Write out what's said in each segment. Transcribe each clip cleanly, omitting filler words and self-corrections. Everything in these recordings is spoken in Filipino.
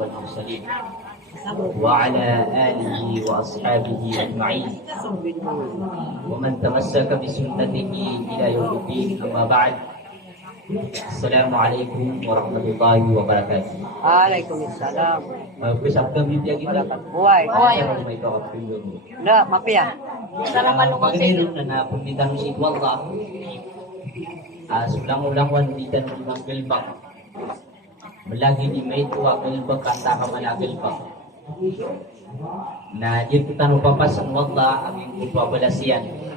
والمرسلين وعلى آله وأصحابه أجمعين ومن تمسك بسنته إلى يوم الدين. أما بعد. Assalamualaikum warahmatullahi wabarakatuh. Waalaikumsalam. Bersabda media kita. Buhay. May kakapilo. Nggak, mapia. Pagkailan na pagditan si Allah. Sulang-ulang wanita ng ibang galbak. Malagi ni may tuwa galbak kanta ka malagalbak. Na dito tanong papasan Allah aming upabalasiyan.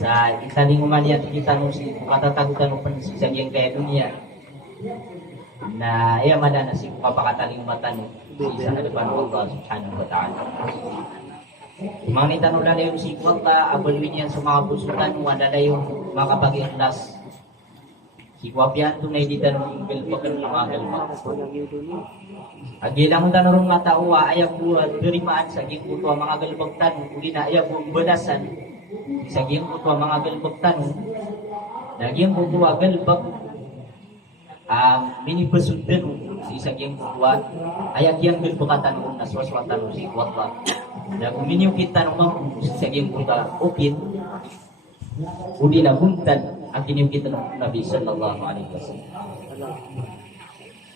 Sa italing umaniya kita nung si katatagutan ng pansisag yung kaya dunia na ayamada na si kapakataling matan si isa na depan Allah subhanahu wa ta'ala. Mga nitanong na yung si Kwata abalwin yan sa mga busukan wala na yung makapag-ikhlas si Kwapian tunay di tanong yung galbakan ng mga galbak agilang tanong matauwa ayaw buwan dirimaan sa king kuto mga galbaktan uli na ayaw buwang banasan sa giyang kuto mga galbak tanong naging kuto galbak minibasud din si isa giyang kuto ayak giyang galbakatan kung naswaswatan si Kwata na kuminyo kita ng mga sa giyang kuto upin uli na buntan ang kinyo kita ng Nabi sallallahu alaihi wasallam.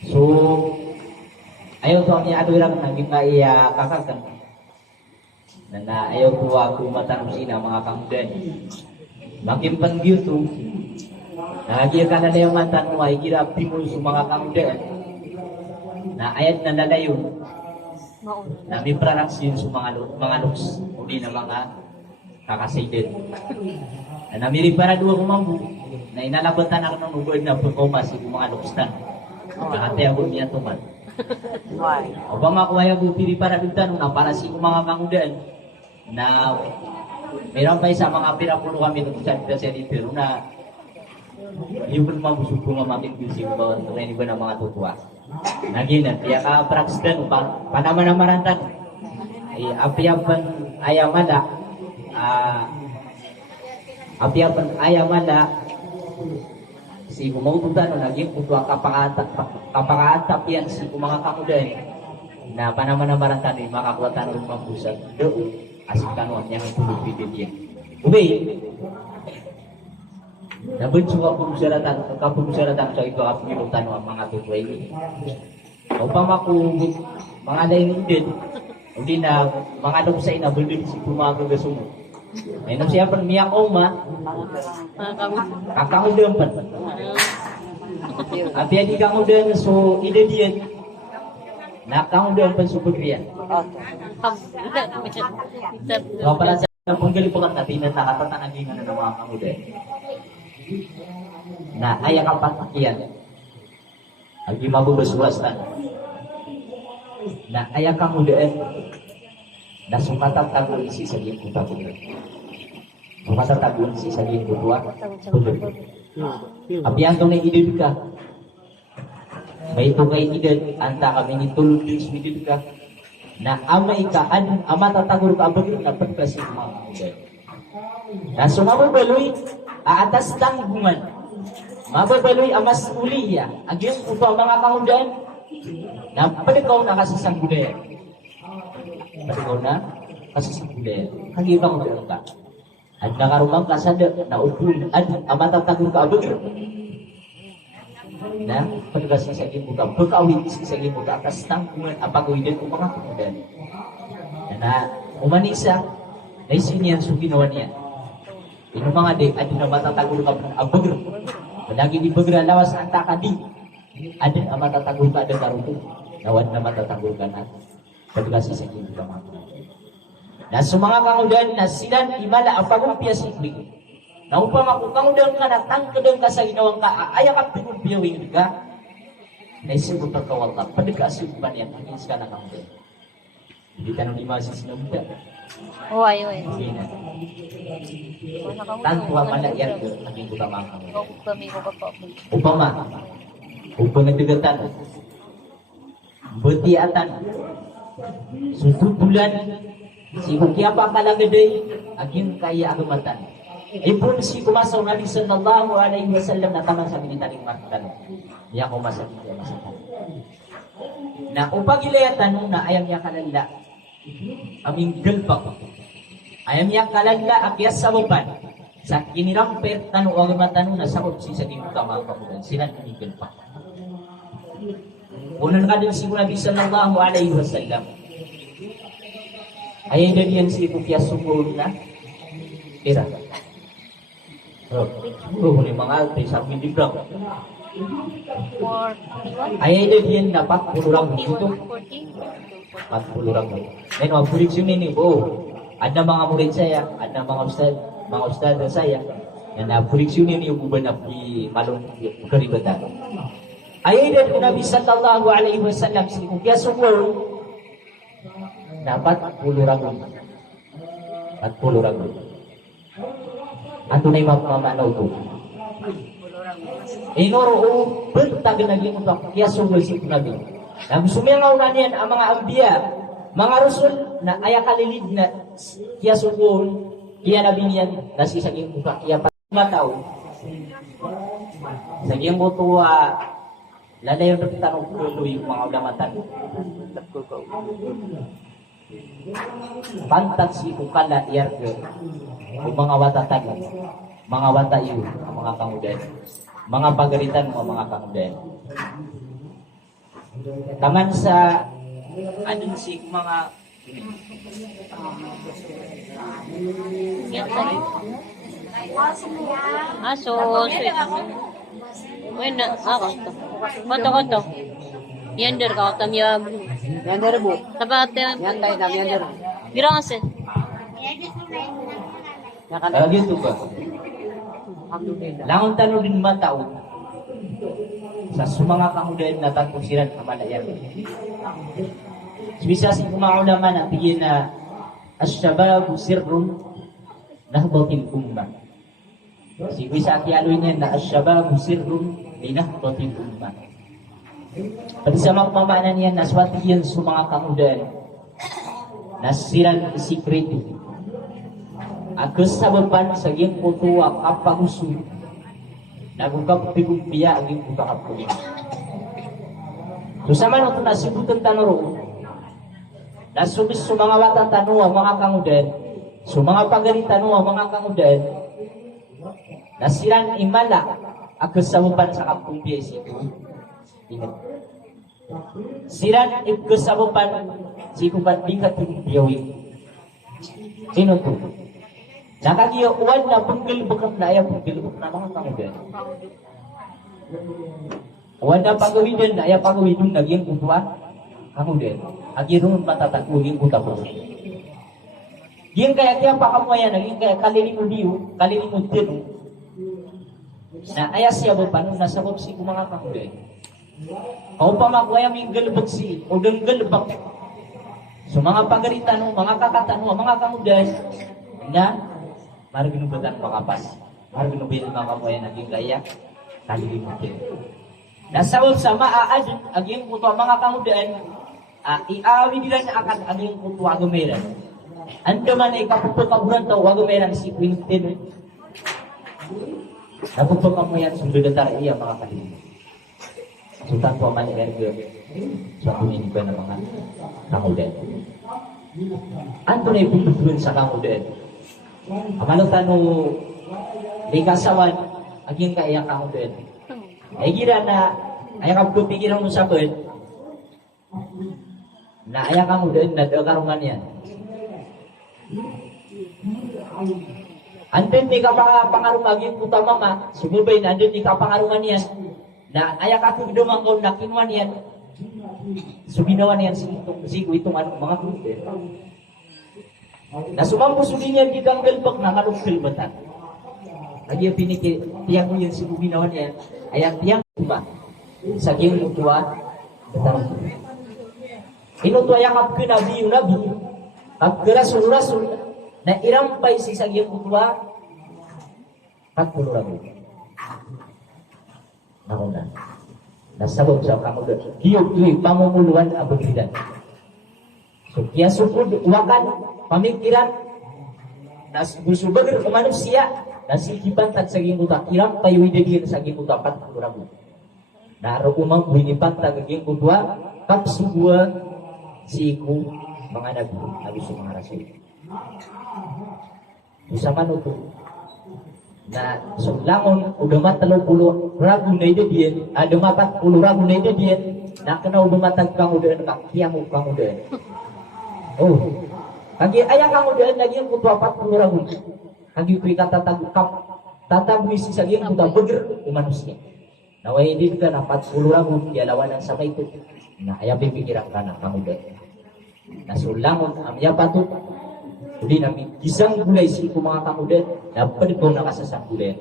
So ayaw to ang niya lang naging kakakang na ayaw tuwa kumatanong sina mga kamudan. Makin pangyuto, nagiging ka na na yung mantan mo ay kirapin mo sa mga kamudan. Na ayat na nalayon, na may praraksin sa mga luks, uli na mga kakasaydin. Na namiri para dua kumambu, na inalabatan ako ng ugod na pagkumas sa mga lukstan. Nakatay ako niya tuman. O ba makuha yung pili para dugtan na para si mga kamudan. Na meron pa isa mga pirapulo kami nung sa pero na yung mabusog ko mamakin busy ko ba tunay ba ng mga tutuwa naginan kaya ka praksdan panaman na marantan ay apiyapan ayamada apiyapan ayamada si kumaututan no naging puto ang kapakaatap yan si mga kamudan na panaman na marantan ay makakuwatan ng mabusag doon asik kanuan yang tulog video dia. Ubay. Dapat juga pembicaraan sa ito ang pinutan ng mga tutuay ini. Upang mga daing din, hindi na mga dopsay na berdiri si pumago gasumo. Ay nang siya pan miyak oma, kakang udempan. At yan ikang udem so ide dia. Nakang udempan superian. So, pala sa panggalipukan natin na nakatatagingan na ng mga kamudan na ayaw ang patakiyan ang mabubaswasan na ayaw kamudan na sumatatagol isi sa iyong kutapunan sumatatagol isi sa iyong kutuwa apiyan itong naidid ka may ito kay idid anta kami nitulog din smidid ka na amay ka ama tatagor ka abagin na pagkasi mga kamudan na sumababaloy atas tanggungan mababaloy amas uliya aging upa mga kamudan na palikaw na kasasang budaya palikaw na kasasang budaya kagibang budaya ka at nakarumang kasada na upun at ama tatagor ka abagin na pagkas sa saging buka pagkawin sa saging buka atas tangkungan apagoy din kung mga kamudan na umanisa na isiniyan so ginawa niya ino mga di at na matatagol ka abagro lagi di bagra lawas ang takadi ada ang matatagol ka ada karuto nawad na matatagol ka na pagkas sa saging buka mga na sa mga kamudan na silan imala apagumpiya sikli na upang makukangudang ka na tangkadang ka sa ginawang ka ayaw ka pinupiyawin ka na isipon pagkawala padagkasipan yan hangins ka na kangudang hindi ka nang lima sisinabuda Oy. tanto ang malakyan ko naging kutamang kangudang Kami ko pa po. upang nagdagatan betiatan susutulan si Hukiapa kalagaday aging kaya agumatan Ibon si kumasaw Nabi sallallahu alaihi wasallam na tamang sa binitaling martan. Niya kumasaw niya masakan. Na upagilayatan na ayam yang kalala. Aming gelpak. Ayam yang kalala akyas sabupan. Sa kinirampet tanu agama tanu na sabot si sa utama kamudan. Sinan aming gelpak. Unan kadin si Nabi sallallahu alaihi wasallam. Ayam dari yang si kufias sumul na. Kira. Ni mga ate sa amin di bro. 41, Ayah itu dia dapat 40 orang itu 40. 40 orang. Dan waktu sini nih, ada mga murid saya, ada mga ustad saya. Dan waktu sini nih gubernur di Malung Keribatan. Ayah itu Nabi sallallahu alaihi wasallam dia semua dapat 40 orang. 40 orang. Anto na yung mamanaw ko. Inoro bentag lagi untuk kia sungguh si Nabi. Nabi sumiangaw na niyan ang mga ambiya, mga rasul na aya kalilid na kia sungguh kia Nabi niyan na si saging muka kia patao. Saging buto lalay yung nagtanong tuloy mga ulamatan. Pantat si kukala iyarga o mga watatan, mga watayo, mga kamudan, mga pagaritan mo mga kamudan. Taman sa anong si mga Aso, sweet. Bueno, ako to. Koto. Yender ka, tamya. Yander bu. Tapat, Yanday na yander. Birase. gitu ba? Alhamdulillah. Langon tanong din matao sa sumanga kamudan na tagpusiran kamalayan. Bisa si mga ulama na tingin na asyababu sirrun nahbatil ummah. Si bisa kialoy niya na asyababu sirrun linahbatil ummah. Pati sa mga pamanan niya naswati yan sa mga kamudan nasiran isikreto. Agus sababan sa giyang putuwa kapaguso nagugap pigumpiya ang giyang puta kapunin. So sama nung nasibutan tanoro nasubis sa mga watang tanuwa mga kangudan sa mga pagalitan tanuwa mga kangudan nasiran imala agus sababan sa kapumpiya isito. Siran agus sababan si kubat di katungpiyawin. Sino to? Nakagiyo uwan na pagkalibukap na ayaw pagkalibuk na mga kangudan. Uwan na pagawidin na ayaw pagawidin naging kutuwa kangudan. Agirun matatakuhin ko tapos. Yung kaya kaya pakamuya naging kaya kalilimudiyo, kalilimudin. Na ayaw siya ba paano nasabot si mga kangudan. Kau pa magwaya may galbag si o galbag. So mga pagalitan mga kakatan mga kangudan na mari ginubatan makapas. Mari ginubitin mga kamuya naging gaya. Kalilimutin. Nasawag sa maaad, aging puto mga kamudan, iawi nila na akad aging puto agameran. Ando man ay kaputo kaburan to, agameran si Quintin. Naputo kamuyan, sundudatar iya mga kalilimutin. Sultan po man ergo, suatu ini ba ng mga kamudan. Ando na ipinduduan sa kamudan. Amano tanu likasawan aging kaya kamudan. Ay gira na ayak ang pikiran mo sa kun na ayak kamudan na karungan yan. Anten di ka pangarong aging puta mama, sumubay na anten di ka pangarungan yan na ayak ako dumang ko na kinuan yan. Suginawan yan si itong mga kumpir. Na sumambos niya di kang galbak na kalungkil batan. Lagi yung tiyang mo yun si bubinawan yan, ay ang tiyang ba? Sa giyang mutuwa, batan. Inutuwa yung kapkinabi yung nabi, kapkirasul-rasul, na irampay si sa giyang mutuwa, katpulurabi. Nakuna. Nasabog sa kamulan. Kiyog-kiyog, pamumuluan ang bagidan. So, kaya sukod, wakan, pamikiran, nasubagir ke manusia, nasikipan tak saging utak kiram, tayo idagin saging utak 40 rabu. Naro umang bunyi pantag saging utua, kap sebuah siku menghadapi Nabi Sumang Rasul. Bersama nutu. Nah, sulangon udah mata 30 ragu na ide dia, ada mata 40 ragu na ide dia. Nah, kena udah mata kang udah kaki yang kang udah. Oh, kaki ayah kang udah lagi yang kutu 40 ragu. Kaki kata tata misi saja yang kutu beger manusia. Nah, wahai ini juga 40 ragu dia lawan yang sama itu. Nah, ayah berpikiran kana kang udah. Nah, sulangon amnya patut. Jadi nabi kisang gulay si mga kamudan dapat ko nakasasang gulay.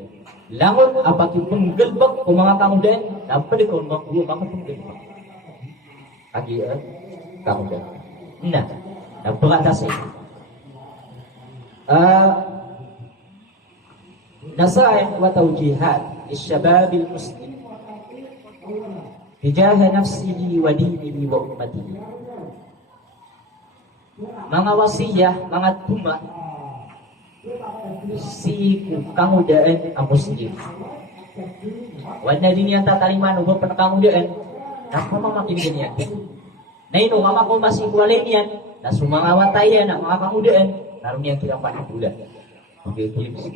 Langon apaki penggelbak ko mga kamudan dapat ko mga penggelbak. Agi kamudan. Nah, napakatas نصائح وتوجيهات للشباب المسلم تجاه نفسه ودينه وأمته. Mga wasiyah, mga tuma si kamudaan ang muslim. Wala din yan tataliman o panakangudaan na pamamakin din yan. Na ino, mama ko masikualin yan na sumangawatay yan ang mga kamudaan naroon yan kinapan ng bulan. Okay, please.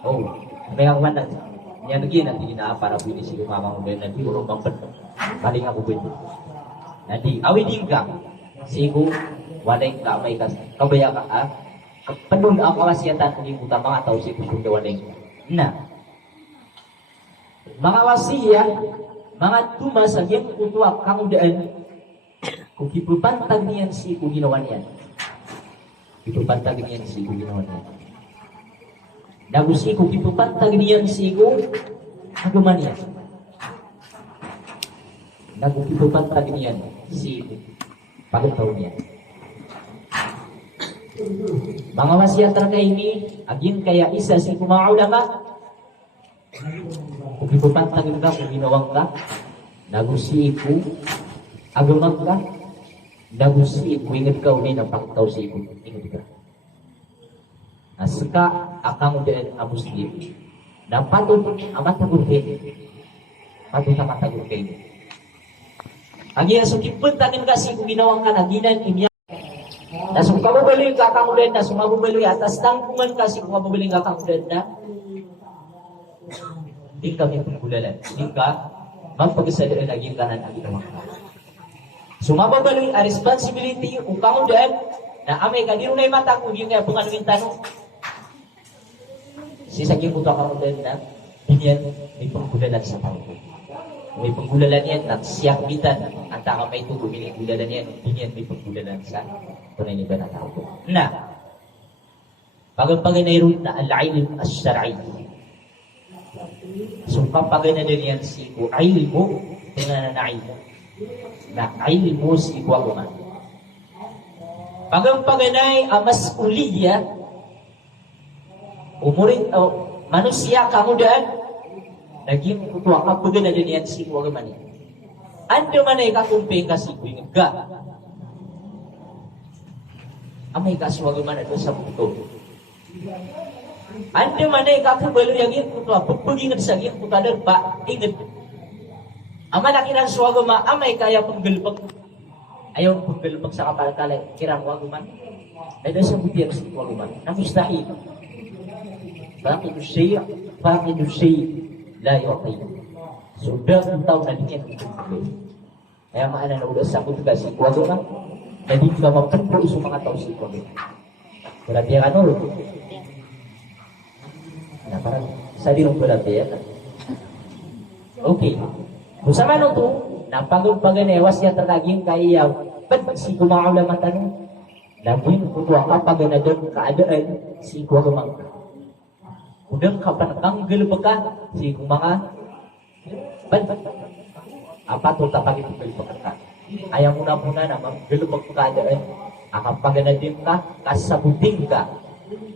Oh, may kakuman na yan lagi nanti na para pwede si mga kamudaan nanti urong bangpan. Baling ako pwede. Nanti, awidin ka. Sigo walay ka may kabaya ka penuh ang kawasiatan ng utama atau si kusunda walay na mga wasiyah mga tumasagyan kutuwa kamudaan kukipupantag niyan si kuginawan yan kipupantag niyan si kuginawan yan nagusi kukipupantag niyan si agaman yan nagukipupantag niyan si pagkataon niya. Mga wasiat terkait ini, agin kaya isa si mga ulama. Kung ipupantag ka, kung ginawang ka, nagusi ko, agamag ka, nagusi ko, ingat ka, uli ng pagkataw si ko, ingat ka. Nasaka, akang udahan ang muslim, na patut amat nagurkin, patut amat nagurkin. Agi sukipun tangin kasi kung ginawang ka, naginan, imya, na sumababaloy ka kamulan na sumababaloy atas tangkuman kasi kung mababaloy ka kamulan na hindi ka may pagkulalan hindi ka magpagsalaan naging kanan ang ginawang ka sumababaloy a responsibility kung kamulan na amay ka dirunay mata kung yung kaya punganuin tanong sisagin ko ka kamulan na binyan may pagkulalan sa pangko may penggulalan yan at siyak bitan ang takamay ito bumili gulalan yan binyan may penggulalan sa tunay ni ba na tao na pagpaganayroon na al-ilm as-syar'i so pagpaganayroon yan si ko ilmu dengan na ilmu na ilmu si ko agama pagpaganay ang mas'uliyah umurin manusia kamudaan naging kutuwa ka pagpaganayroon yan si ko agama niya ando man ay kakumpeng kasi ko yung amay kaswag man ito sa puto. Ande manay kakabalo yang ito to pagpagingad sa iyo putadar pa ingat. Ama nakiran swag ma amay kaya paggelpag. Ayaw paggelpag sa kapal-kalay kirang wag man. Dahil sa butiyak sa wag man. Namistahil. Bakit shay la yuqi. Sudah tahu na din yan. Kaya maana na udah sa puto kasi wag man. Jadi juga memperbu isu mga tao si Kobe. Berarti yang anu nah parang sa dirong berarti ya. Okay. Bersama itu, nah pagpagan ewas ya terlaging kaya si kumaha ulama tanong. Laging kutuwa kapag na doon kaadaan si kuwa kumang. Udang kapan tanggil beka si kumaha apa tuh tapag itu pagkakata. Ayaw muna na maggalubag kaadaan ang paganadim ka kasabuting ka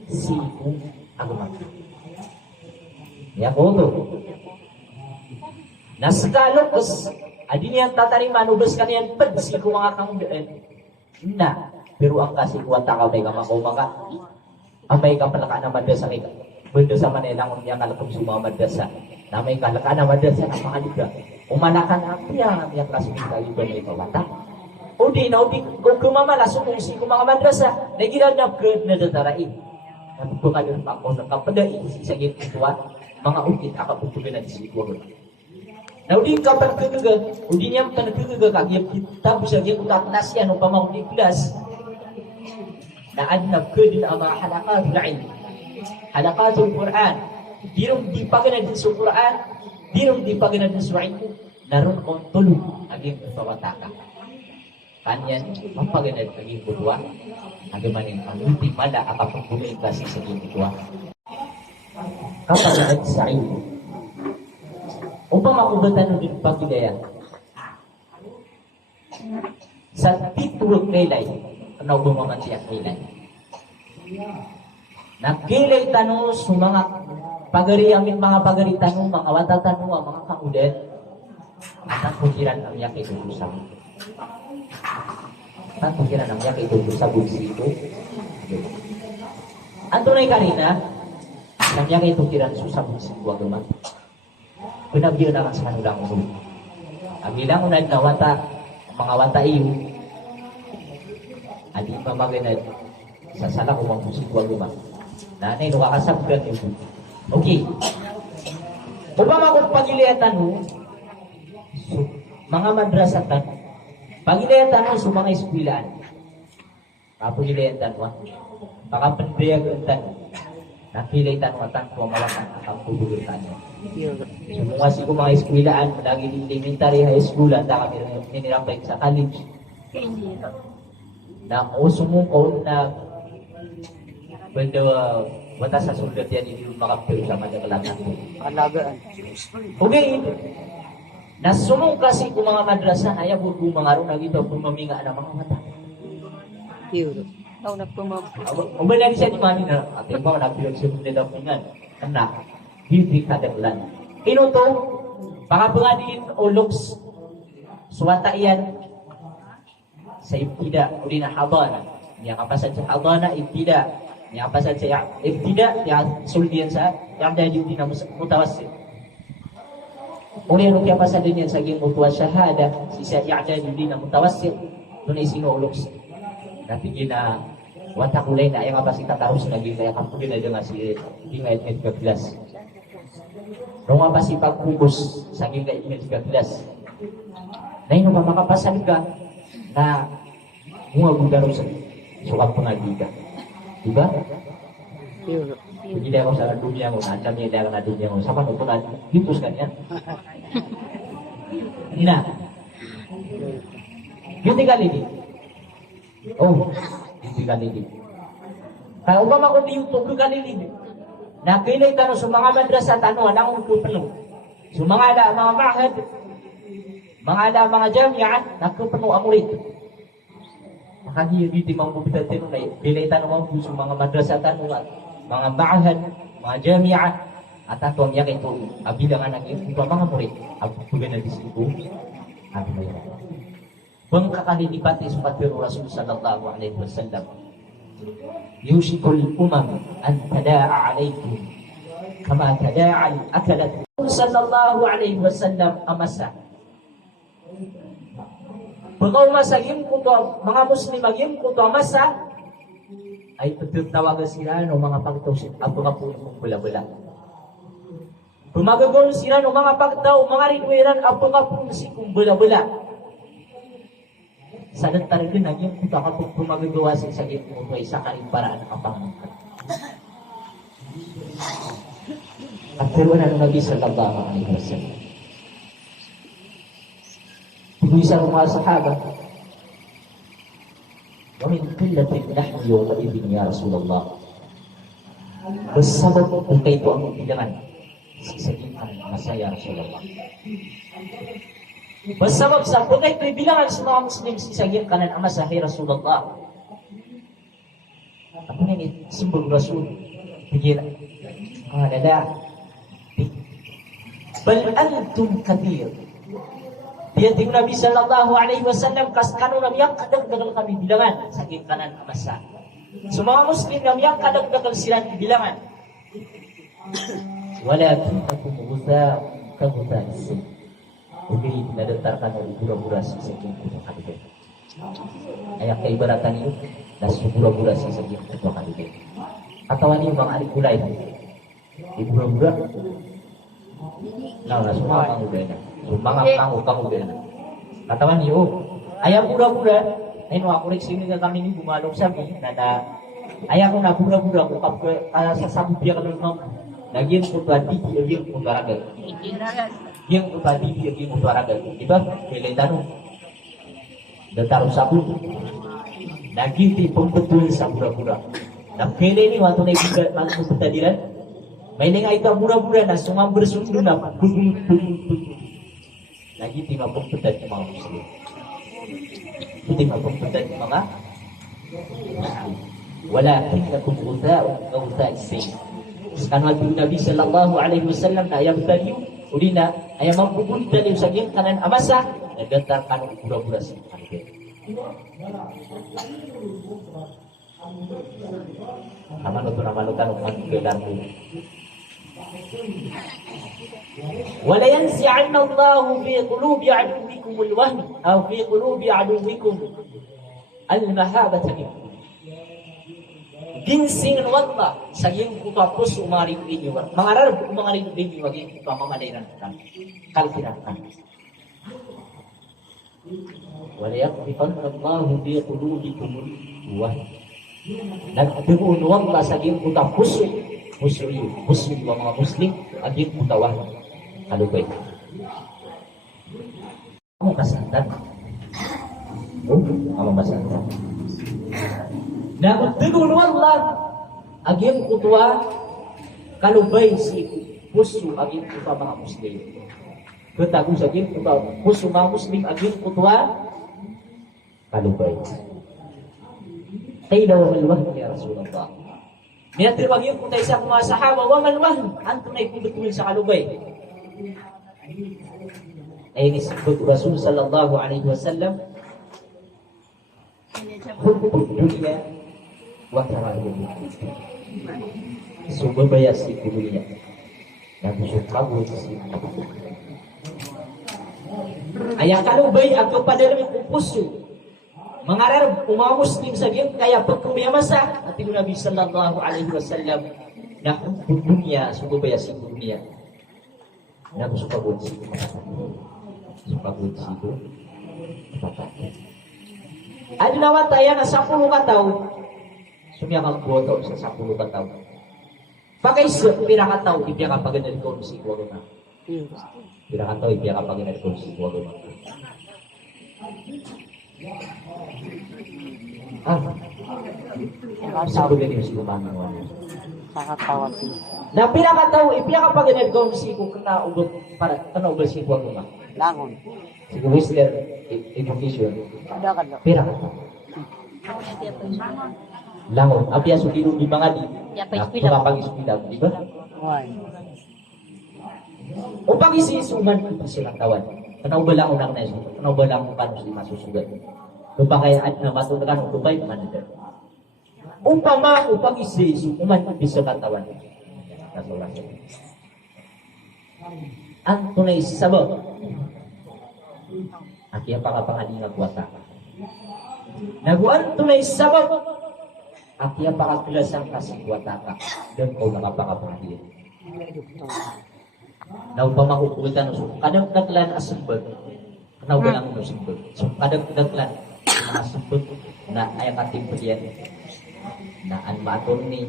si agumag ya bodo nasakalokos adi niyan tatariman ubas kaniyan ped si mga kamudaan na pero ang kasi kuwata ka may kamakuma ka amay ka palaka na madasa kay benda sa manelang niya kalakong sumama madasa na may kalaka na madasa na mga liga umanakan api yang ambil kelas minta iba ito bata. Udi na udi kung kumamala sumungsi kung mga madrasa nagira na ke nadatarai. Napagpakadir pa ako nakapadai sa gintuan mga ukit akaputugan na disikuwa. Na udi kapan kegaga, udi niya kegaga kagiyam kita bisa dia utak nasian upama udi kelas. Na adna kedin ama halaqatul ilm. Halaqatul Quran. Dirong di pagana din sa Quran, dirong di pagana din sa ilmu, naroon kong tulog aging pawataka. Kanyan, mapagana aging kudwa, aging maning ang mada apapang buling kasi sa aging kudwa. Kapag sa ilmu, upang makubatan ng pagkidaya, sa tituwag kailay, ano bumaman siya kailay? Nagkilay tanong sa mga pagari amin mga pagari tanong, mga wata tanong, mga kamudan, at ang kukiran ang yak ito sa ang kukiran ang yak ito sa bunsi ito. Ang tunay karina, ang yak ito kiran sa bunsi ito agama. Pinagyo na sa kanulang ulo. Ang ilang unad na wata, mga wata iyo, at di mamaganad sa sala ko mga bunsi ito agama. Nanay, nakakasabgan yung bunsi. Okay. Upang ako pagiliatan mo, mga madrasatan, pagiliatan mo sa mga eskwelahan, kapagiliatan mo, makapandayagan nakilitan mo at malakan ang pagbugutan mo. So, kung kasi kung mga eskwelahan, lagi elementary high school, at kami ninirampay sa college, na usumukon na wata sa sulat yan hindi makapil sa madagalakan mo. Alagaan. Okay. Nasunong kasi kung mga madrasa ayaw po kung mga ron nagito pumaminga ng mga mata. Yun. Ako nagpumampo. Umay na siya di mani na ating mga napilog sa mga dapungan. Anak, hindi kadaglan. Ino to, pakapangadin o looks, suwata iyan sa ibtida, uli na habana. Niya kapasad sa habana, ibtida. Yang apa saja yang tidak yang suldian sa yang ada di dina mutawassit. Uli ano kaya pasal din yan sa ging mutuwa syahada sisa yang ada di dina mutawassit doon ay sinuuloks. Napigin na watak ulay na yung kapasita tarus naging kaya kapugin na dyan nga si ingay at kelas. Nung nga pa si pagkubos sa ingay at kelas. Na yun pa makapasal ka na mga gudaro sa sukap pangagika. Diba? Yun. Hindi ako sa dunia ko, nandiyan niya na dunia ko. Sama nito na, hipos ganyan. Na. Yung tigalili. Oh, yung tigalili. Kaya upama ko di yung tuglo kalili. Nakilay tanong sa mga madrasa, tanong, anong kupuno. Sa mga mahad, mga jamia, nagkupuno ang ulit. Makanya dito mga bubitatin na pilaitan naman po sa mga madrasatan mga ma'ahad, mga jami'ah at ato ang yak ito abilangan ng iba mga murid abutugan na disipo at mayroon bang kakalilipat ni Supatiru Rasul sallallahu alaihi wasallam yushikul umam an tada'a alaikum kama tada'a al-akalat sallallahu alaihi wasallam amasa. Pagkaw masagim ko to, mga Muslim magim ko to masa, ay tawagan sila ng mga pagtaw at mga punong bula-bula. Pumagagawin sila ng mga pagtaw, mga rinwiran at mga punong bula-bula. Sa talaga naging ko kapag pumagagawa sa sagip mo ito ay sa karimparaan ng kapangangkat. At pero na nung Nabi sallallahu alaihi wasallam. Bisa mga sahaba. Wa min qillatin nahnu yawma idin ya Rasulullah. Bersabab kung kayo ang bilangan sisagitan masaya Rasulullah. Bersabab sa kung kayo bilangan sa mga Muslim sisagitan kanan ang masaya Rasulullah. Ako na ni simbol Rasul. Bigyan. Lala. Bal antum kathir. Dia tinggal Nabi sallallahu alaihi wasallam kas kanu Nabi yang kadang-kadang kami bilangan sakit kanan amasa. Semua muslim Nabi yang kadang-kadang silan bilangan. Walakinnakum ghutha'un ka ghutha'is. Udi nadatarkan oleh pura-pura si saking kutu kadide. Ayak keibaratan itu das pura-pura si saking kutu kadide. Atau ini bang adik kulai di pura-pura. Nah, semua kamu beda. Semua kamu beda. Katawan yo, ayah pura-pura. Ini aku rek sini kami ini bunga sabi. Nada ayah aku nak pura-pura aku kap ke sa sabu dia kalau mau. Lagi aku tadi dia mutaraga. Yang tadi dia mutaraga. Iba keletanu. Dataru sabu. Lagi ti pembetul sa pura-pura. Nah kele ini waktu naik juga langsung ketadiran. Mainnya itu pura-pura na semua bersundur na. Lagi tinggal pembetul ke mga muslim. Tinggal pembetul ke mga muslim. Walakinnakum ghutha'u sayy. Karena Nabi sallallahu alaihi wasallam na ayam tadi udina ayam mampubun tadi usagin kanan amasa nagatarkan pura-pura sa kanila. Amanutan ukang kedamu. Wala yansi'anna Allahu fi qulubi aduwwikum al-wahn aw fi qulubi aduwwikum al-mahabata minkum. Ginsing wadla saging kutapos umari ini war mangarar umari ini wagi pamamadairan kan kalkirakan wala yaqdifanna Allahu bi qulubikum wa nagtuun wadla saging kutapos muslim wa mga muslim aging kutawah kalugay kamu kasatan kamu kasatan. Nah, tegun wallah agim kutwa kalubay si pusu agim kutwa mga muslim. Ketagus agim kutwa pusu mga muslim agim kutwa kalubay. Kailan wamalwah ya Rasulullah. Niyatir agim kutwa isa mga sahaba wamalwah anto na betul sa kalubay. Ay disebut Rasul sallallahu alaihi wasallam dunia wakara ini sumber bayar si dunia dan suka si ayah kalau baik aku pada lebih kupusu mengarar umat muslim saja kayak pekumnya masa hati Nabi sallallahu alaihi wasallam nah dunia sumber bayar si dunia dan suka si itu ada lawat ayah na 10 kataw. Sumya kang boto sa 10 kataw. Pakai pira kataw ibya ka pagana ko si kuwago na. Pira kataw ibya ka pagana ko si kuwago na. Sabi din si kumana wala. Nakatawa si. Na pira kataw ibya ka pagana ko si ko kana ubot para kana ubot si kuwago na. Langon. Si Whistler education. Ada kan? Pira kataw. Langon, abya sugino di mga di. Pag-ispila, di ba? O pag-isisuman ito silang tawan. Kanaw ba lang unang neso? Kanaw ba lang kung si masusugat? Kung pa kaya at na matunagan o tubay, manadar. Upama o pag-isisu, uman bisa katawan. Nasulat. Ang tunay sabab. Aki ang pangapangaling na kuwata. Naguan tunay sabab. Aki ang pakakilasang kasikuwata ka. Doon ko nakapakapangaling. Naupamakukulitan so kadang naglan asubag kanaw lang no subag so kadang naglan asubag na ayang ating pilihan na an maton ni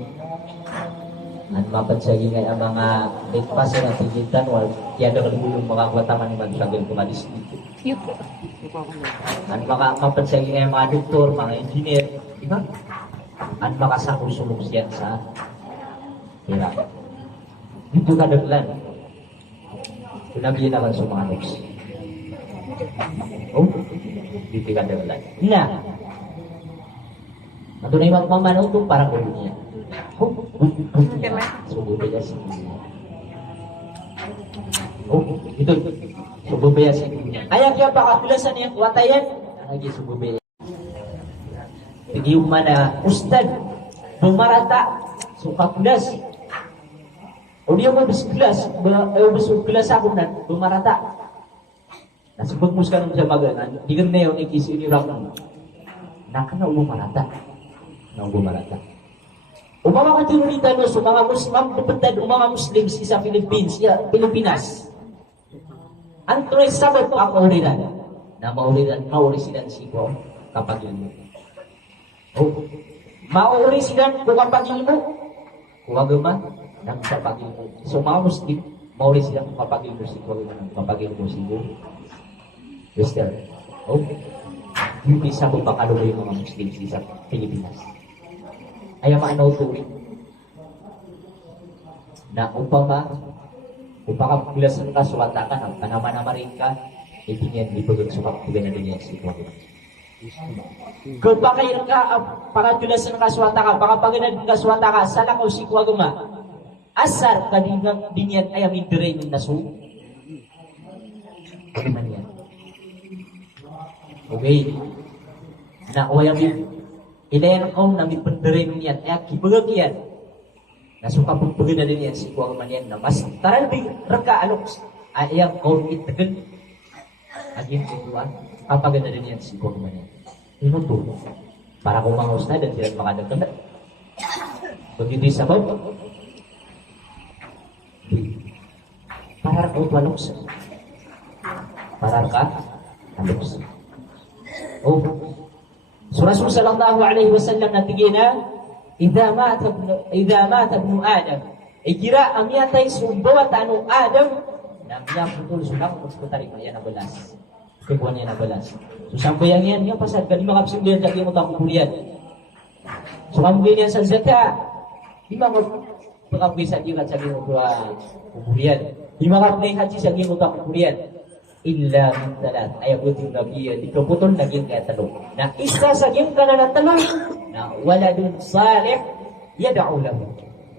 an mapansagi nga ang mga ligpas na tigitan wal tiada kalubulong mga kwataman ni magsagil kumadis dito an mapansagi nga mga doktor mga engineer di ba an makasakul-sulong siya sa pera dito kadaglan Nabi naman sumanok. Oh, ditigan dalan. Nah, atau nih mamano tuh para gurunya. Oh, subuh beda sih. Oh, itu subuh beda sih. Ayah apa kulasan yang watayan lagi subuh beda. Jadi mana ustad pemarata suka kulas. O dia mo biskelas, biskelas ako na bumarata. Nasibag mo sa kanong maganan, digan na yun, ikisi ni Ramon. Naka na umarata. Na umarata. O mga katurunita no, so mga Muslim, bupantad, o mga Muslims sa Pilipinas. Ang tunay sabot ang mauriran. Na mauri silang sipo kapag ilmo. O, mauri silang kung kapag ilmo, kung agama, ng kapag ilmo. So mga Muslim, mauri silang kung kapag ilmo sipo, kapag ilmo sipo. Mister, oh, yung isa kung bakaluloy yung mga Muslim sa Pilipinas. Ay maanaw tuwing na upama pagbilasan ka, suwata ka, ng panama-nama rin ka, itingin, ipagod sa kapagbilan na din yan si Tuhan. Kung pakayin ka, pagbilasan ka, suwata ka, pagpaganan ka, suwata ka, sala ka, si Kuwaguma, asar ka din yan, ay amin diray ng nasu. Ano man yan? Okay. Na uwayamin. Ilayan ko na may pandaray mo yan. Kaya kibagag yan. Nasuka pagpagin na din yan si Kuwang man yan. Na mas taralbing raka alok. Ayang ko itagan. Agin ko tuwan. Kapagin na din yan si Kuwang man yan. Ino to. Para kung mga usna dan sila makadagdagan. Begitu sabab. Para ko tuwalok sa. Para ka alok sa. Oh, so Rasul sallallahu alaihi wasallam natigina, idza mata ibnu Adam, ikira amiyatay sumbawa tanu Adam, namanya betul sunang putari kaya na balas. Kebuan niya na balas. So sampai yang yan pasal kali mga kapsimbihan kaya mo ta kulian. So kambiyan sa zakat, di mga pagkabisa di ka sabi mo kulian. Di mga kapay haji sa mo ta kulian. Illa min talat ay buting nabiya di kaputol naging katalo na isa sa game ka na natalong na waladun salih yad'u lahu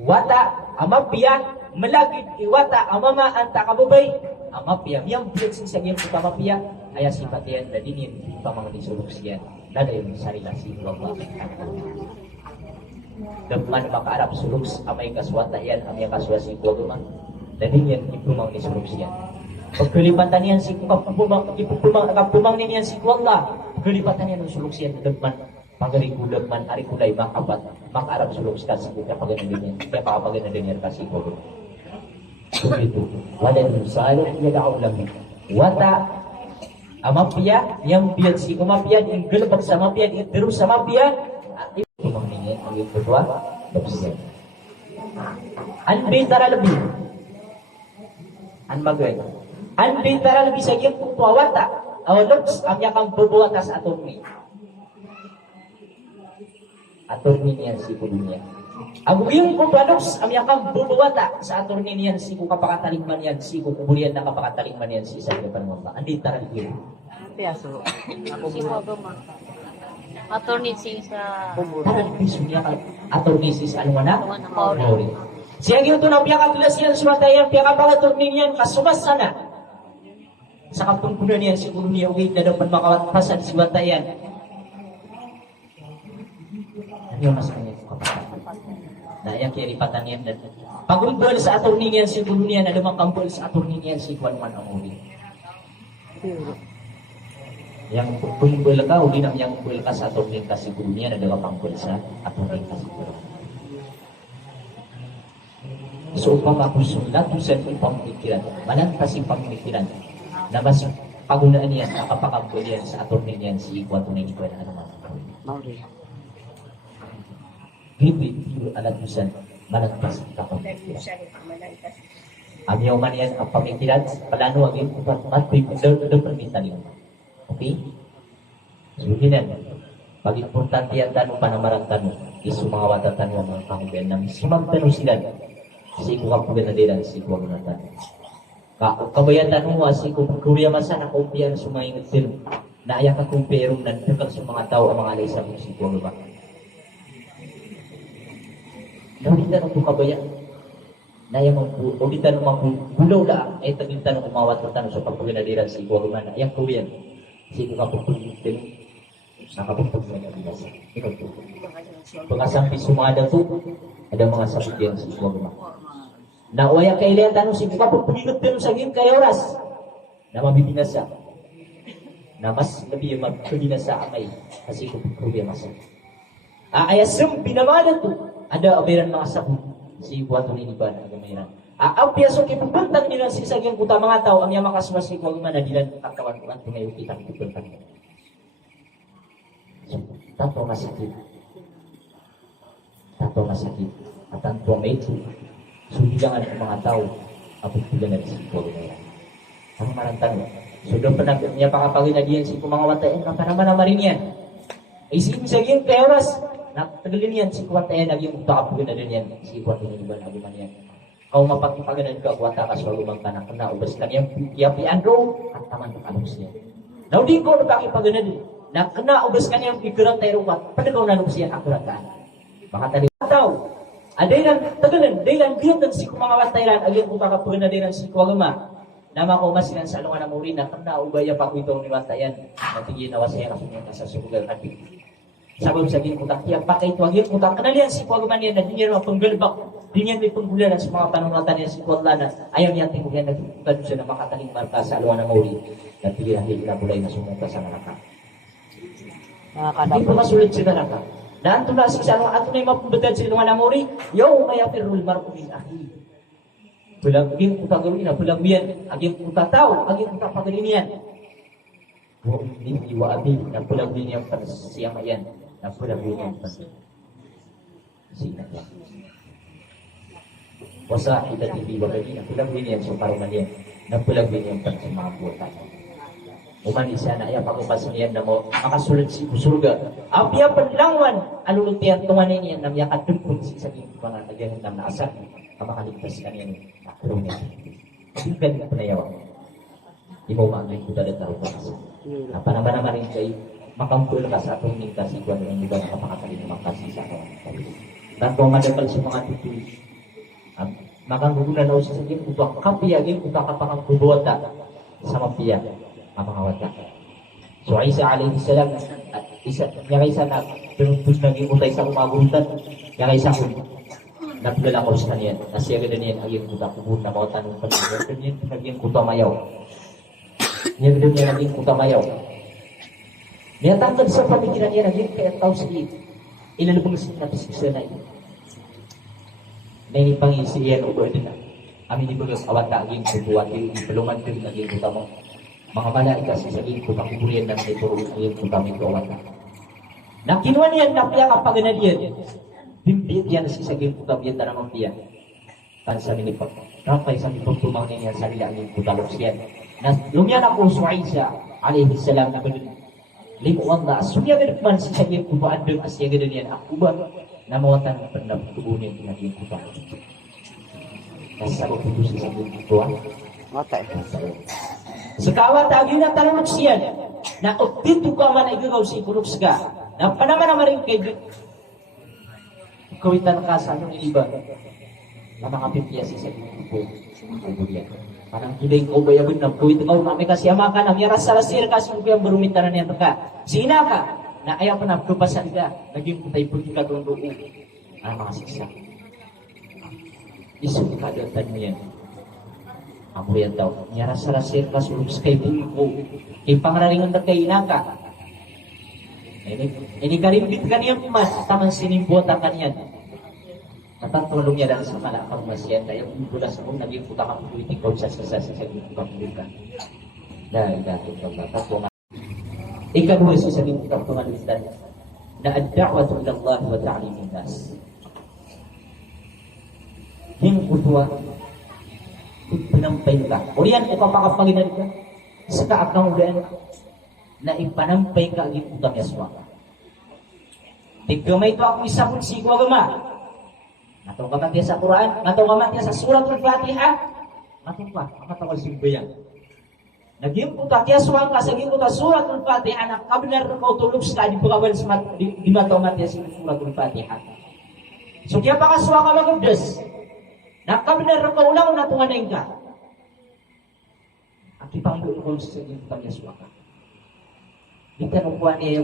wata amapya malagid iwata amama anta kabubay amapya yang blessing sa game ka mapya ay sifat yan na dinin pamang disolusiyan dada yung sarila si Allah depan makaarap suluks amay kaswata yan amay kaswasi ko guma dadin yan ipumang disolusiyan. Pagkalipatan niyan si kapumang niyan si Allah. Pagkalipatan niyan ng suluksiyan na depan pagarikulagman arikulay makapat makarap sulukskan sa kita paganalinyan kaya pakapaganalinyan kasi ko. Begitu. Wala din salih yada'u lahu. Wata amapya yang biad si umapya yang gelebak sama pia terus sama pia itu mengingat ang kedua bersih. Anbitara lebih. Anmagay. Anbitara lebih sa gyud wata awaloks ang yakang bubuwata sa atong ni. Atong ni niyan si dunia. Ang yung kupanoks ang yakang bubuwata sa atong ni niyan si kapakataligman yan si kubulian na kapakataligman yan si sa panwala. Anbitara lebih. Piaso. Ako Si Pagama. Attorney si sa... Parang bisunya ka attorney si sa alwana. Maori. Siya gyud to na piyaka tulas yan suwatayan piyaka pagaturning yan kasubas sana. Sa kapungkunan yan si Kurunia Uwig na dapat makawatpasan si Watayan. Ano yung mas kanya ito kapatid? Daya kaya ripatan yan. Pagumbol sa attorney yan si Kurunia na lumakampol sa attorney yan si Juan Man Amuri. Yang kumbol ka, uli na yang kumbol ka sa attorney ka si Kurunia na lumakampol sa attorney ka si Kurunia. So upang ako sulat, tusan ko pamikiran. Manantas yung pamikiran. Na mas pagunaan niya sa kapakambol yan sa attorney niyan si Ikwa tunay Ikwa na naman. Mauri. Hindi alat tusan manantas ang kapamikiran. Ang yaw man yan ang pamikiran, palano ang yung matoy kung perminta niyo. Okay? So yun yan. Pag-importante yan tanong panamarang tanong, isu mga watatan mo mga pangubian ng sumagtanong sila si Ikwa kapaganaderan si Ikwa gunatan. Kabayatan mo si Kuya Masa na kumpiyan sumayin film na ayak ka kumpirong nagdagang sa mga tao ang mga alay sa mga sitwang ba? Naulitan ang kabayan na yung ulitan ng mga gulaw lang ay tagintan ng umawat ng tanong sa pagpaginadiran si Kuya Gumana. Ayak ko yan. Si Kuya kapagpagin film nakapagpagin na binasa. Ikaw po. Pagkasampi sumada to, ada mga sakit yan si Kuya Gumana. Na waya kailan tanong si Kuya pagpaginot din sa game kay oras na mabibinasa. na mas lebih magpili sa amay kasi ko problema sa. Ayasem pinamada tu ada aberan mga sakit si buat ini ba na gamiran. Apiaso kipupuntan nila si sagyang kuta mga tao ang yaman kaswasig wag manadilan katawan ko ang tungayo kitang kipuntan. So, tato masakit. Tato masakit. At ang tuwang ito, sudilangan ng mga tao abot pila na si Kuwa Gumayan. Ang marantang, so doon pa niya pakapagin si mga watayan, kapanaman na marin yan. Isipin sa giyang peras, natagalin yan si Kuwa Tayan, naging pakapagin na din yan, si Kuwa Tayan, naguman yan. Kau mapagpaganan ka, kuwata ka sa lumang ka na ubas ka niyang yapian ro, at taman ka kalus niya. Naudin ko napakipaganan din, na ubas ka niyang figurat tayo rumat, padagaw na nung siya akurat ka. Baka tali tao, adailan tagalan, dailan diyan si mga watayran, agyan kung kakapagana din si Kuwagama. Nama ko masinan sa alungan na muri na kena ubaya pa ko itong ni watayan. Natigil na wasaya kasunyan ka sa sukugal kati. Sabab sa ginukutak, tiyak pa kayo agyan kutak, kanalian si Kuwagama niya na din niya panggalbak, din niya may panggulan sa mga panunatan niya si Kuwagana. Ayaw niya tingin niya nagtutukan siya na makataling marka sa alungan na muri. Natigil na bulay na sumunta sa nalaka. Hindi ko masulit si nalaka. Dan tunas sa ano ato na mapubadal sa ilungan amori, yaw maya firul mar'u min akhi. Bulagin uta gawin na bulagbian, aging uta tao, aging uta pagalinian. Wa ibni wa abi na bulagin yang siang yan, na bulagin yang sina. Wasa ita tibi bagay na bulagin yang sukaruman yan, na bulagin yang pansimabutan. Uman isa na iya pagpapasilian na mo makasulit si surga. Apia panlangwan alulutian tungan ini yang namanya kadukun si saking mga nagyan nam na asal makaligtas kaniya ni akulong niya. Tingnan na yawa. Imo maangay ko dala taro pa. Apa naman rin kay makampul ka sa atong ningkas si kuan ng iba nakapakatalin makasi sa ato. Tanto madapal si mga tutuy. Makanggugulan daw sa saking utang kapiyagin utang kapakang bubuwata sa mapiya. Ang mga wata. So Isa alaihi salam, niya kaysa na pinuntos naging utay sa umagutan, niya kaysa kung napilala ko sa kanya, kasi agad niyan aging kuta kubun na mga tanong pa niya, naging kuta mayaw. Niya naging kuta mayaw. Niya tangkad sa pamikiran niya, naging kaya tao sa iyo. Ilalabang sa napisisa na iyo. Nainipang isiyan o burden na. Amin ibigay awata aging kubuhat, ipulungan ko yung naging kuta mo. Mga malaika sa saging ko pakiburian ng ituro ngayon kung kami kawat na. Nakinuha niyan, napiya kapag na diyan. Bimbit yan sa saging ko kami yan na naman piya. Tansa nilipag. Rapay sa nipag tumangin niya sa nila ang kutalok siyan. Lumyan ako sa Isa, alaihi salam na ganun. Limuan na, sunya ganun sa saging ko ba andun asya ganun yan. Ako ba na mawatan na panabtubunin ng naging kutalok. Nasa ko puto sa saging ko ha. Mata eh. Sekawat agi na talunod siya na optinto ka man igagaw si Kuruks ka na panaman naman rin kay kawitan ka sa anong iliba na mga pipiyasi sa grupo parang hiday ko ba yabin na kawit ikaw na may kasiyama ka na miyaras sa lasir ka sa kuyang barumitan na niya ka sina ka na ayaw pa na kubasan ka naging putay puti ka doon doon ang mga siksa isu ka doon mo yan. Ako yan daw. Nyara sa rasir ka sulog sa kay buko. Ipangararingan na kay inaka. Ini karimbit ka niya mas. Tamang sinimbuat ang kanyan. Matantulong niya lang sa malakang masyan. Dahil yung bulas mo naging puta kang puwiting ko sa gitong pangkulitan. Dahil dahil pagkakatawa. Ikabuha sa saging pagkakalitan na ad-da'watu ila Allah wa ta'limin nas. Yung kutwa pinampay ka. O yan, ipapakapanginan ka. Sa kaakang ulan na ipanampay ka ang utang yaswa. Tiggamay ito ako isapon si Kuwagama. Matong kamatya sa Quran, matong kamatya sa Suratul Fatiha, matong pa, kamatawal si Bayan. Naging utang yaswa ka, saging utang Suratul Fatiha na kabinar na tulog sa di pagkabal di matong kamatya sa Suratul Fatiha. So kaya pakaswa ka magabdas. Nakabinar na kaulang na tunganin ka. At ipangbuin ko sa saging utang yaswa ka. Di tanong niya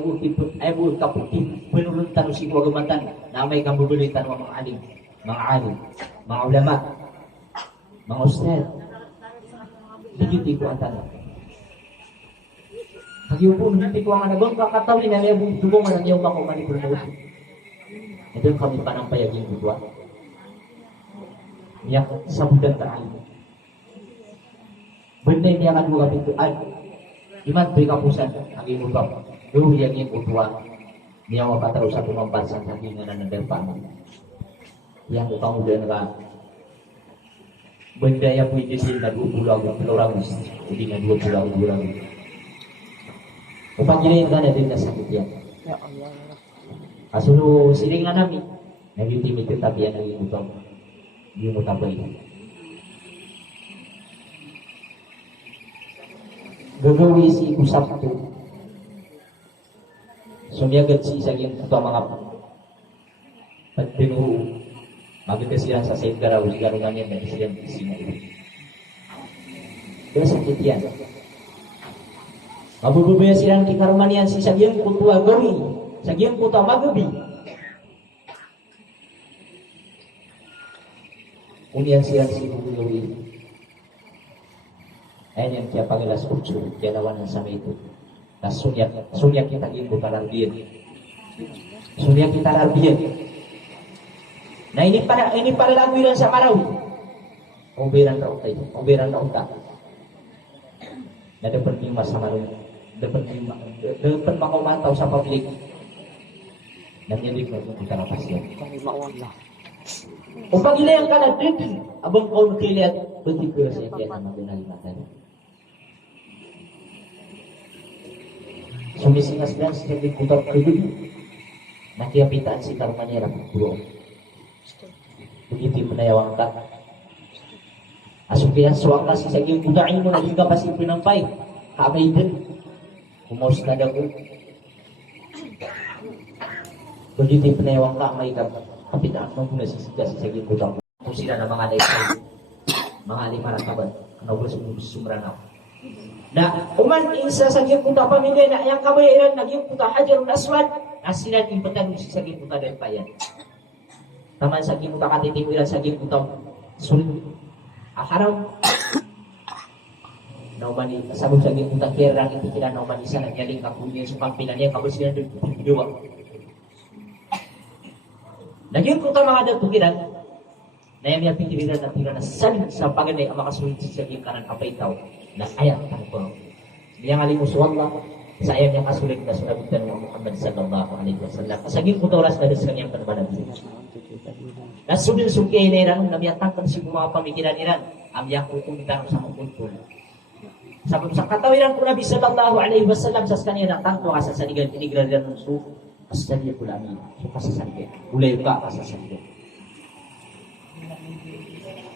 ay buong kaputin, pinuluntan o si Kuwagamatan na may kang bubulitan ng mga alim, mga ulama, mga ustad. Hindi ko ang tanong. Hagiupon hindi ko ang anabang kakatawin na niya bubong ang iyong bako manipulmo. Ito yung kami panampayaging budwa. Niya sa budan tayo. Benda niya akan buka pintu ay iman tu'y kapusan ang iyong bako. Yung yung budwa niya mapataro sa pumambansan sa hinga na nandarpano. Yang upang udah ka benda yang pwede sila nag-upulang hindi na 20 upang ginayin ka na din na sakit yan. Ya Allah. Kasulo siling nga namin, nag-intimate yung tabihan ng ibutang. Hindi mo tabay. Gagawi si usap to. Sumiyagad si isang yung ito mga pagpinuro. Maganda siya sa safe garaw, sigaro nga niya, may silang isimulo. Kaya sakit yan. Mabububaya silang kikarmanian si sagyang kutua gawi, sagyang kutua magabi. Unian silang si gawi. Ayun yang kaya pagilas utsu, kaya lawan sa may ito. Tas sunyak kita ingin pararbiyan. Sunyak kita rarbiyan. Nah ini para lagu yang sa Marawi. Oberan raw tayo, oberan raw ta. Na dapat lima sa Marawi. Dapat makaumataw sa public. Nangyari ko yung karapasyan. Kami mawala. O pag ilayang ka na din, abang kong kiliat, buti ko sa iyan na magbinalimatan. Sumisingas lang sa hindi putar kayo. Nakiyapitaan si Karmanera bro. Begitu menayawang ka. Asukian suwang kasi sa iyong kudain mo naging kapasip pinampay. Kamay din. Kumaus na daw. Begitu penayawang ka, may kapitaan mo muna sisigas sa iyong kudang. Kung sila na mga laysay, mga limarang kaban, kanawal sumranaw. Na uman insa sa iyong kuda pamilya na yang kabayaran naging kuda Hajarul Aswad, asilan impatan sa iyong kuda dan payan. Taman sa iyong kuda katitiwiran sa iyong kuda sulit. Akaraw. Naumani, sabog sa iyong kuda kerang itikilan naumani sa nagyaling kakunin sa pampilan niya kabul sila ng bidua. Naging kuda mga dagtukiran, na yung niya pikiriran na tira na sa paganay ang makasulit sa iyong kanan kapaitaw. Na ayat tangkol. Yang alimus wallah sa ayat yang kasulit na sunabitan ng Muhammad sallallahu alaihi wasallam. Kasagin ko oras na sa kanyang panbanan. Nasudin sungkay ilan na miyatangkan si mga pamikiran iran. Amyak ko kumitan sa kumpul. Sa katawiran ko Nabi sallallahu alaihi wasallam sa kanya natangko sa sanigan inigradan ng su. Asaliya ko lang so kasasaligan. Ulay ka kasasaligan.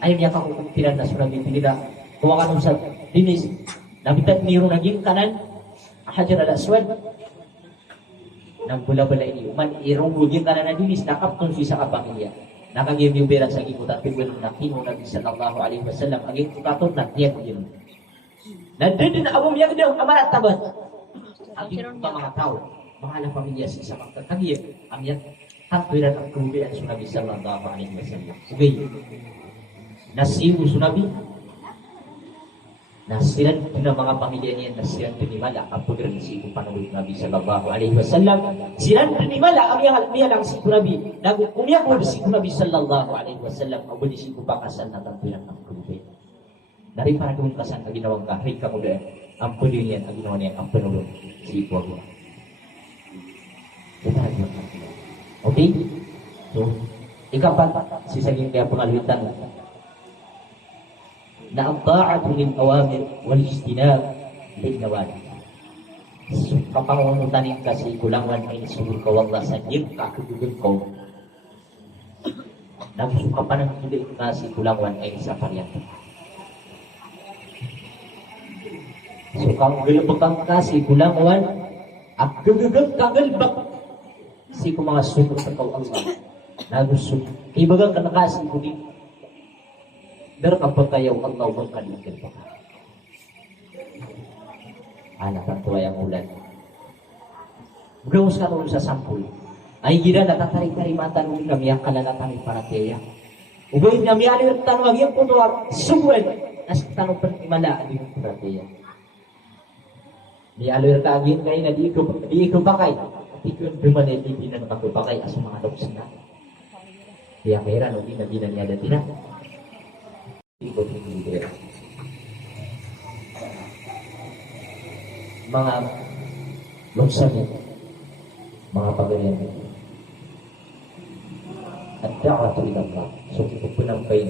Ayat yang ako kumitan na sunabitan nila. Kawakan sa dinis, nabitat niro naging kanan, Hajar al-Aswad, nang bula-bula ini, man irong bugin kanan na dinis, nakapton siya sa kapamilya. Nakagim yung beran sa ikot at pigwil ng nakimo Nabi sallallahu alaihi wasallam, aging kukaton na tiyak yun. Nandun na abong yang daw, amarat tabat. Aging mga tao, mga pamilya sa isang magkakagiyag, amyat, tangkwiran ang kubian sa Nabi sallallahu alaihi wasallam. Okay, nasiyo sa Nabi, nasiran na mga pamilya niya nasiran tinimala ang pagdating si Panawid Nabi sallallahu alaihi wasallam. Siran tinimala ang yang lang si Nabi. Nagukumya ko si Nabi sallallahu alaihi wasallam ang si pakasan na tampilan ng kulbe. Dari para kung kasan ang ginawang kahit kamuda ang pagdating ang ginawa niya ang panulong si Ibu. Okay? So, ikapat si saging kaya pangalutan na ang ta'atu lil awamir wal ijtinab lil nawahi. So, kapangunutanin kasi kulangan ay isuhul ka wallah sa iyong kakudugin ko. Nagsuka pa ng hindi kasi kulangan ay sa paryata. So, kang gulubang kasi kulangan at gugugag kagalbak si kung mga sumot sa kau Allah. Nagusok. Ibagang ka nakasi ko din. Pero kapag kayo Allah bang kalimutin pa ka. Anak ang tuwa yung ulan. Browse ka noon sa sampul. Ay gira natatarik-tarimatan mo kami ang kalalatan para kaya. Ugoy kami ang tanong yung punuwa. Sumwel. Nas tanong pa imala ang yung para kaya. Di alir kagin kayo na di ikaw pakay. At ikaw duman ay hindi na nakapapakay as mga doksin na. Kaya kaya no, di na niya dati na. Ikaw hindi mga lungsabi, mga pagayan. At da'watu ila Allah. So, ito po nang kayo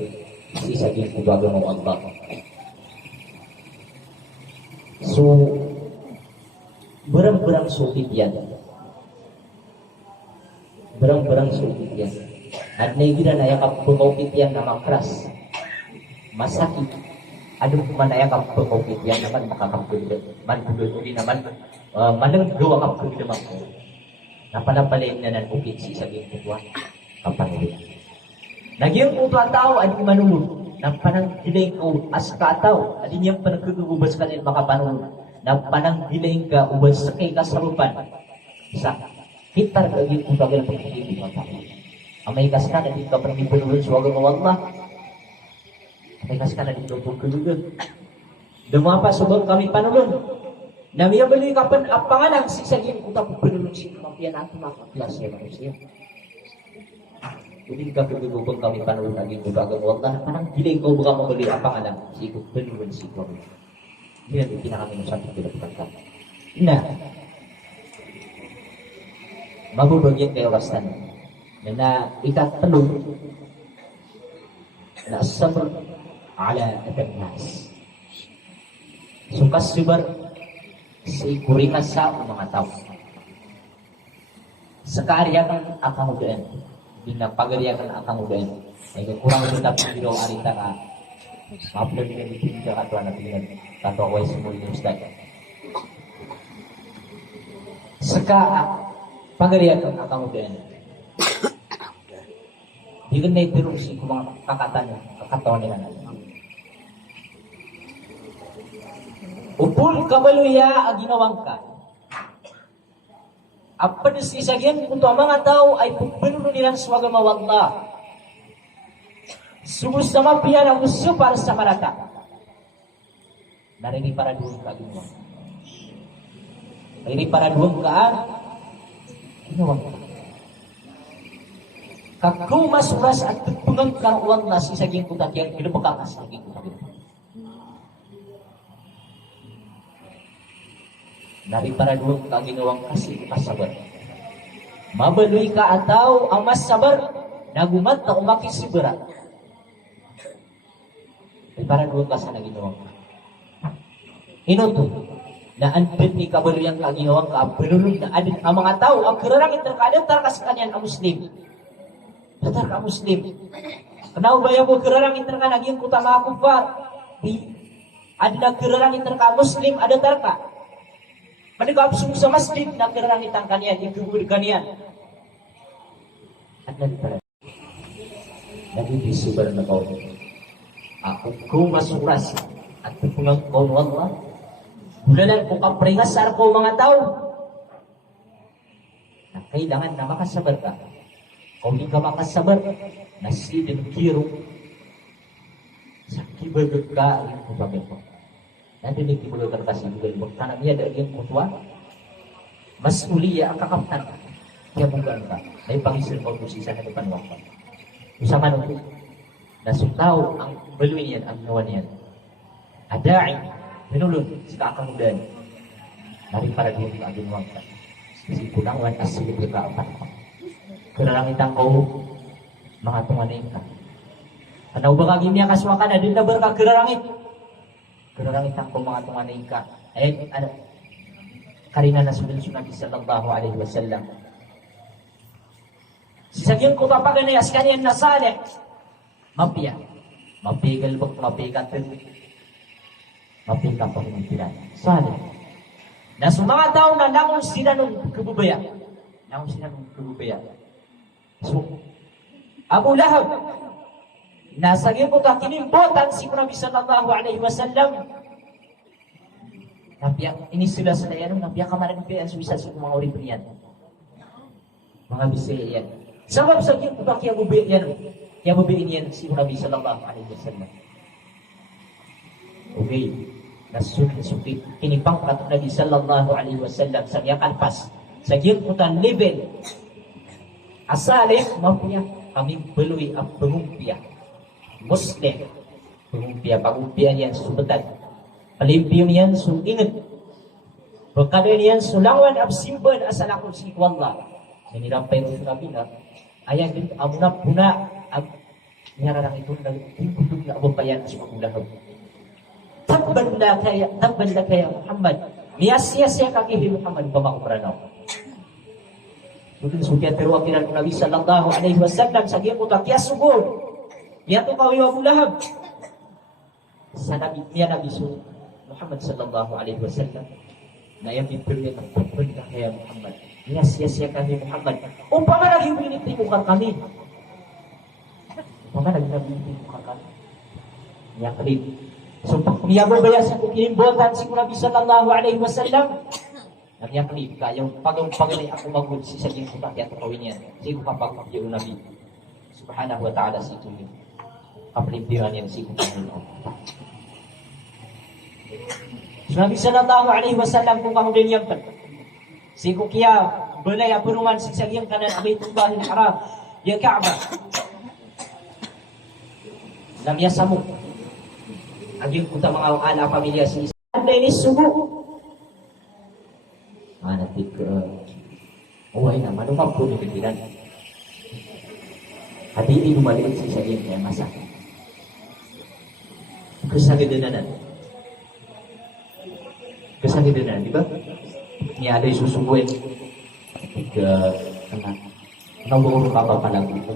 isisagin ko bago mo Allah. So, berang-berang sulit yan. Berang-berang sulit yan. At naigila na yakap pumukit yan na makras. Masakit. Ano man na yakap pumukit yan naman makakapulid. Manpulid naman. Mananggawa kapulid naman ko. Napanapalain na ng ukit si isagin ko tuwa. Kapanulid. Nagyang utwa tao, adi manulod. Napananggiling ko as kataw. Adi niyang panagkagubas ka rin makapanulod. Napananggiling ka ubas sa kay kasarupan. Sa hitar ka yung ubagal pagkakili mo tayo. Amay kas ka na di ka parang ipinulod sa wagang Allah. Amay kas ka na di ka pagkululod. Dumapa subang kami panulod. Namiyabali ka pan pangalang sisagin ko tapos pinulod siya. Mapiyan natin makaklas ya manusia. Jadi ka kagubang kami panulod naging ubagang Allah. Parang giling ko baka mabali ang pangalang sikot pinulod sikot. Yan yung pinakamin sa ating pinagpagkat. Na, mabubagyan kayo rastan na ikatalo na sabr ala atannas. Sukas sibar sa ikuringan sa mga tao. Sa kaaryakan akang udain, binapagariyakan akang udain, ay kurang ito tapos biro arita ka, ma-upload din yung video ka ito na tingnan. Tato ako ay simuli ng ustad. Saka, pagariyan ng akamudayan. Di ka na itirong si kumang kakatawa nila natin. Upul kabaluya ang ginawang ka. Apan isagyan kung mga tao ay pupununo nilang swagama wallah. Subus na mapiyan ang gusto para sa marata. Narinig para doon ka ginawa. Narinig para doon ka ginawa. Kakau masuras at tutungan ka uwang na sisaging kutak yan, pinapakakas saging kutak yan. Narinig para doon ka ginawang kasi kasabar. Mabaluy ka ataw ang mas sabar, nagumat na umakisibara. Ay para doon ka sa naginawang ka. Inuto na anpit ni kabaluyang kaginawang kabalulog na adin ang mga tao ang kararangin terkadang tarkas kanyan ang Muslim. Tatar ka Muslim. Kenapa bayang ko kararangin terka naging kutama kufar. Adin na kararangin terka Muslim ada tarka. Manigap sa masjid na kararangin tang kanyan igugul kanyan. At nagtara. Nagibisubar na kau. Ako ko masuras at pupulang kau Allah. Bulanan kung kapringasar ko mga tao na kailangan na makasabar ka. Kung di ka makasabar, nasidin kiro sa kibagag ka ang kupagin mo. Nadinig kibagag ka kasi bugay mo. Tanang niya dahil yung kutwa, mas uliya ang kakaptan ka. Kaya bugaan ka. May pangisil ko kung sisa na ipanwak ka. Isa man ito, nasutaw ang baluin yan, ang nawan yan. Adain, pinulod sa kakamudan. Nari para doon ka ginawang ka. Kasi kulangan asilip ka apat. Kararangitang ko, mga tunganin ka. Ano ba kaging niya kaswakan na din na ka kararangit? Kararangitang ko, mga tunganin ka. Eh, ano? Karina na sunod-sunod sallallahu alaihi wasallam. Sisagyan ko kapag ganayas kanyan na saleh. Mapia. Mapigal bak, mapigat mapika pamimpilan. Sana. Na sa mga tao na nangon sila ng kabubaya. Nangon sila ng kabubaya. So, Abu Lahab, nasa ko ka kinimbotan si Nabi sallallahu alaihi wasallam. Nabiyak, ini sila sa nayan, nabiyak ka maraming piyan sa mga oribriyan. Mga bisaya yan. Sabab sa kiyang ko kaya bubiyan. Kaya bubiyan yan si Nabi sallallahu alaihi wasallam. Okay. Nasukit kinipang ato Nabi sallallahu alaihi wasallam sa kalpas sa giputan level asalip mapuya kami beluy ang pengumpia Muslim pengumpia yan subetan palimpiyon yan su ingat berkadaan yan sulawan absimban asal aku si wallah ini rampai Nabi na ayang amuna puna nyararang itu na babayan asmaullah tabban laka ya Muhammad niya-siya kaki Muhammad pamakupranaw sudah terwakilan Nabi sallallahu alaihi wasallam sa giyan ko takiya sugod ya to kawi Abu Lahab sa Nabi Muhammad sallallahu alaihi wasallam na yang diberi tabban laka ya Muhammad niya-siya kaki Muhammad umpama lagi binitimukan kami umpama lagi binitimukan kami ya kelip so niya berbaya sa kinimbotan si Nabi sallallahu alaihi wasallam nagyakli kayong pagay ako magulsi sa iyong kupakya at kawin yan si kupapakya Nabi subhanahu wa ta'ala si ituloy kapalimpiran yan si kupakya so Nabi sallallahu alaihi wasallam kung kahulin yan si kukya balay apunuman si iyong kanan Abaytullahil Haram ya Kaaba lam yasamu aging kuta mga ala pamilya si Anda ini subuh nanti ke ay na manumang po ni pikiran hati ini maliit si sayang kaya masak kesakidanan di ba ni ada susubuin ke anak nomor papapanig itu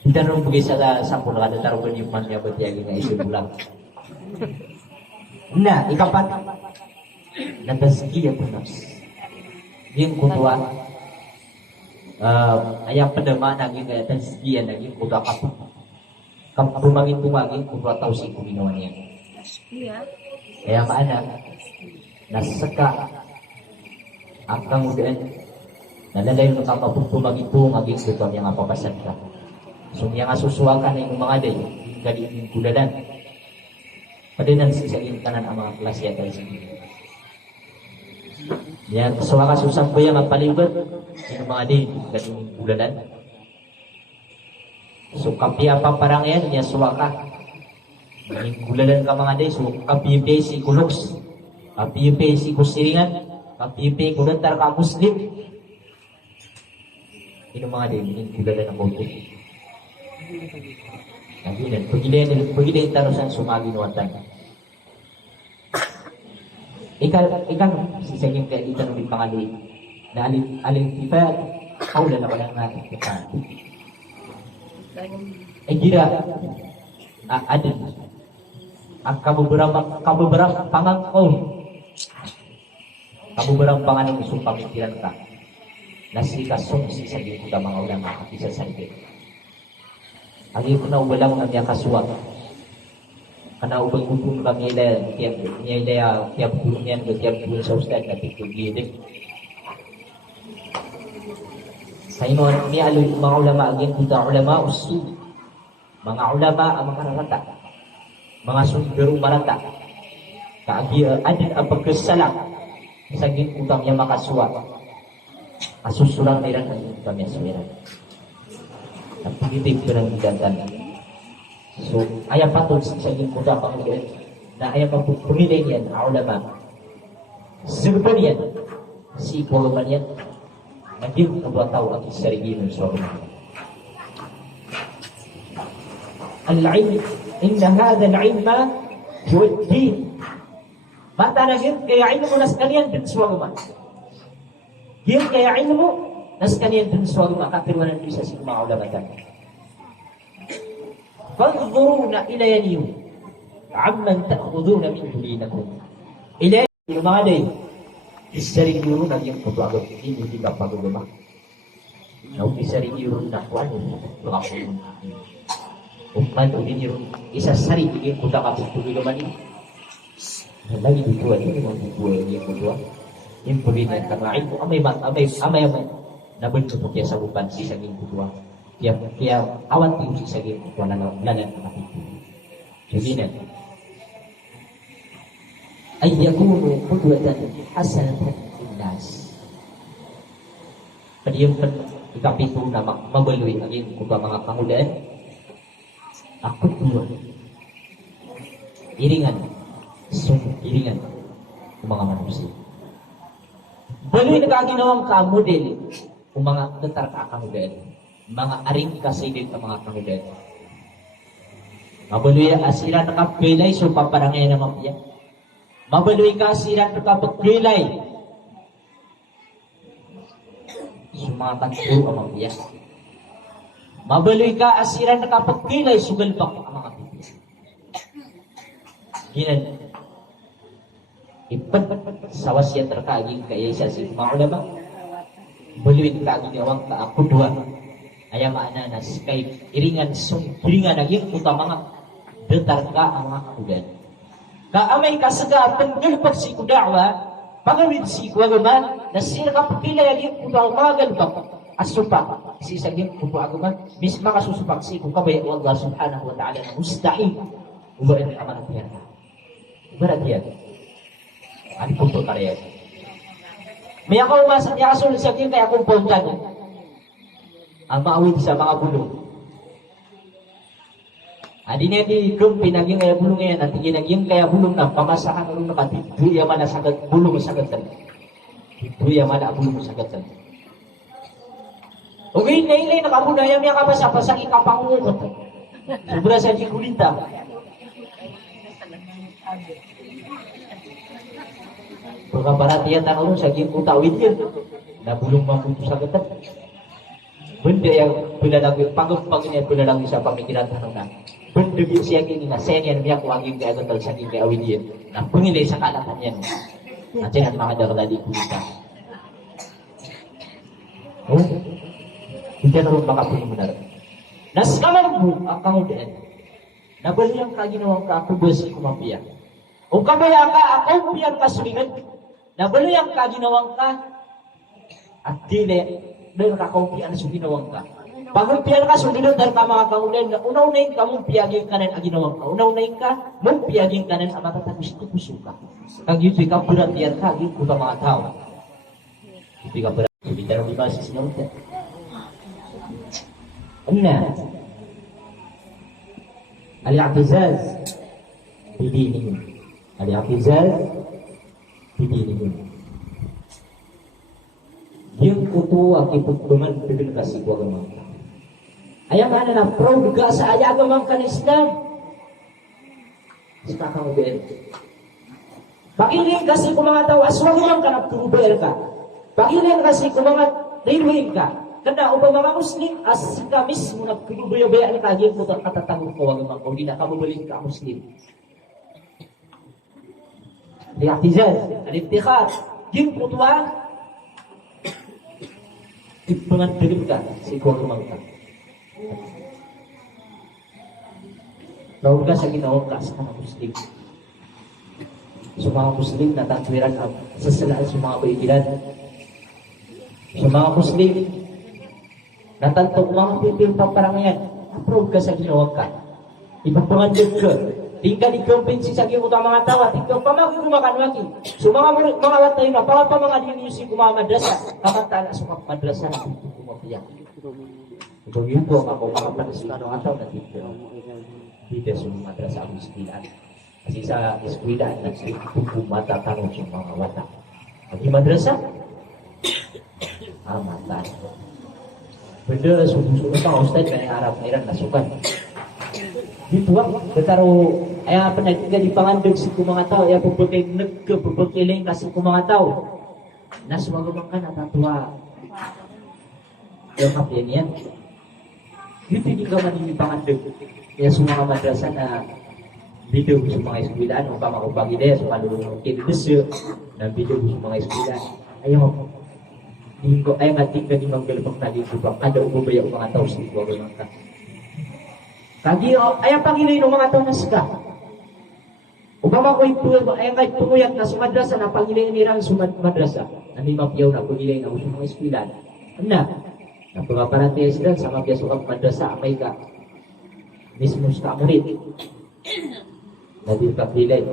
kita nung pergi sa sampun kada taruh penyimpan niya berarti lagi na isu bulan. Nah, ikapat na tazkiyah nafs. Yung kutuwa ayang pedama naging kaya tazkiyah naging kutuwa kapag bumangin kutuwa tau si ginawa niya. Kaya maana nasaka ang kangudan nalalayo ng kapapagpumagin ngaging kutuwa niya nga papasan ka. So yang asusuakan ay mga day kadi kudadan padanan sa isang kanan ang mga klase at sige yan suwaka susang ko yan magpalibot yung mga day kadi kudadan so kapya pa parang yan niya suwaka yung kudadan ka mga day so kapya si kuloks kapya si kusiringan kapya kudantar ka muslim yung mga day yung kudadan ang boto Pagilian tarusan sumagi nuwatan. Ikan sisaging kaya dito nung pangali na aling-tifat kaulan na walang natin kita. Gira adin ang kabuberang pangangkaw kabuberang panganong isang pamikiran ka na si kasong sisaging kita mga ulama at isa sa ibig. Agi ko na ubalang ang niya kaswa. Kana ubang kupun kami tiap bulan yan tiap bulan sa ustad na pitugidik. Sa ino ni aloy mga ulama agin kita ulama usu. Mga ulama ang makarata. Mga sundero marata. Kaagi adin ang pagkasalak sa gin utang niya makaswa. Asusulang niran ang utang niya suwiran. Napigitig ko ng gigantan. So, ayaw patol sa isang kuda Panginoon na ayaw pagpumilay niyan, ulama. Sirban yan, si Poloman yan, naging kabataw at isarigin ng sobrang. Al-ilm, inna hadha al-ilma huwa ad-din. Mata na yun, kaya ilmu nas kalian din suwagman. Yun kaya ilmu nas kanian dun suatu makapirwanan bisa si mga ulama tadi. Fadhuruna ilayaniyu amman ta'khuduna min dinakum. Ilayaniyu mga day. Isari guru na yung pagbagot hindi di ba pagulama. Now isari guru na kuano pagulama. Umpan udin yung isa sari yung kuda ka pagulama ni. Lagi dua ini mau dua ini kedua. Yung pagulama karena itu amay nabentuk kaya sa bukan si saging kedua kaya awan tinggi si saging kedua lalan kapit jadi ay yakunu qudwatan hasanatan linnas. Kadiyang ikapito na mabalui ang iyong kuba mga pangulaan. Ako dua. Iringan. Iringan. Ang mga manusia. Balui na kaginawang ka-model. Ang mga natar ka-model. Mga aring kasilid ang mga kamudel. Mabalui asiran nakapilay so paparangay na mapya. Mabalui ka asiran nakapagpilay. Sumakan po ang mapya. Mabalui ka asiran nakapagpilay sugal pa ang mga pipya. Ginan. Ipat sawas yan terkaging kaya siya si maulama. Baluin kaging awang kaakudwa. Ayam ana na kay iringan naging utama nga detar ka ang mga kakudan. Kaamay kasaga penggulpag si kudawa, pagawid si kuwagaman, nasira ka pagkila yung kudang mga galpag, asupa, si saging kuwagaman, misma kasusupak si kukabay Allah subhanahu wa ta'ala na mustahil, ubain ang amanat yan. Barat yan. Ano po ito karya? May ako umasak niya kasunod sa akin kaya akong puntan. Ang maawit sa mga bulong. Adi niya di kung pinaging kaya bulong yan at ginaging kaya bulong na pamasahan ng nakatituya man na sagat bulong sa sagatan. Tituya man na bulong sa sagatan. Okay, nailay nakabunayam niya kapasa-pasang ikapangungot. Sobra sa jikulinta. Pagkaparatiyan tanong sa giputawid yun. Nabulong mapunto sa sagatan. Benda yang bila lagi pagod niya bila lagi sa pamikiran tanong na. Benda siya kini na senyan niya kung aging kaya gatal sa kini awin yan. Na pangilay sa kalatan yan. At yan ang mga darlali kulita. Oh? Hindi na rin makapuli mo na rin. Naskaman mo ang kangudan. Nabalyang ka ginawang ka kubasi kumampiya. O kabaya ka ako piyang kasulingan. Nabalyang ka ginawang ka at dili dahil kakumpiyan sa ginawang ka. Pagkumpiyan ka sa ginawang dahil ka mga kaulan na unaw-unayin ka mong piyaging kanan ang ginawang ka. Unaw-unayin ka mong piyaging kanan ang matatapos ko puso ka. Kag yun ka purat yan ka, yun ko mga tao. Hindi ka purat. Hindi ka rin ibasis niya ulit. Una, al-i'tizaz bidinihim. Al-i'tizaz bidinihim. Yung kutuwa kipagduman bibin kasi ko agama. Ayang ano na proud ka sa ayagamang kan Islam. Sa kang ubel. Pakiling kasi kung mga tao aswagam ka na tuber ka. Pakiling kasi kung mga rilwin ka. Kada upang mga Muslim as ka mismo nagpibubaya-baya ka gyud mo katatangog ko agamang kung di na kamubalik ka Muslim. Al-i'tizaz, al-iftikhar, yung kutuwa ipangandirin ka sa ikaw kumangka. Lawag ka sa ginawang ka sa mga Muslim. Sa mga Muslim, natatwiran ang sasalaan sa mga baikilan. Sa mga Muslim, natantong mga pipil paparangayan. Approve ka sa ginawang ka. Ipapangandir ka. Tinggal ikumpinsi sa ginawang mga tawa. Tinggal pamagin kumakanwaki. So mga watay na, mga diniyusin kumamadrasa. Kamantala sa mga madrasa na kumapiyak. Ito yun po ako makapansin ng ataw na dito. Dito sa mga madrasa ang iskilan. Kasi sa iskilan, nagsikumata tanong sa mga wata. Pag madrasa, mata. Benda susunod ang ustad kaya harap na iran nasukan. Dito ang kataro ay apa na di pangandag si mga tao ay pupukay nagkapupukiling kasi mga tao. Naswagam ka na tatuwa. Yung kapyan yan. Dito hindi ka man yung pangandag. Kaya sa mga madrasa na video sa mga eskwelahan o pamakupag ideya sa malulunong kinidesyo na video sa mga eskwelahan. Ayaw ko ay ngating ka di manggalapang naging subang kada ububaya ang mga tao sa ikuwag ka. Kagi ay pangilay ng mga tao na sika. Upama ko ito ay kahit tumuyat na sa madrasa na pangilay nirang sa madrasa. Nami mapyaw na pangilay na sa mga eskwelahan. Ano? Napagaparante sila sa mga sukang madrasa amay ka. Mismo sa murid. Nadir ka pilay.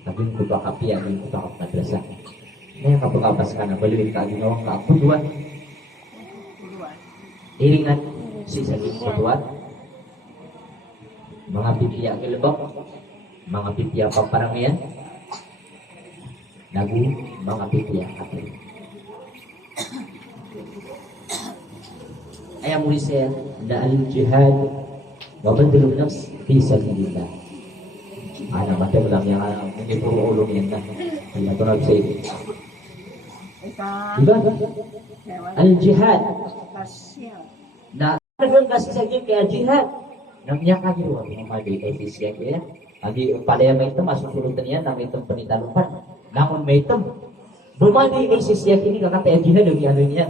Aging kutu kapi, aging kutu kap madrasah. Nah, kapag-kapas ka na, baliwin ka, ginawang ka, kutuan. Iringan, si saging kutuan. Mga pipiya kilbok, mga pipiya paparamian, nagu, mga pipiya kapi. Ayah murid saya, da'al jihad, wabadulun nafs, fi sabilillah. Anak macam lang yang ini puro ulung yan na. Kaya ito nag-say. Diba? Al-jihad. Na nagawang kasi sa kaya jihad. Namanya kagi ruang yang madi efisien ya. Lagi pada yang itu masuk urutan niya nang itu penitalupan. Namun maitem bumadi efisien ini kata jihad demi anunya.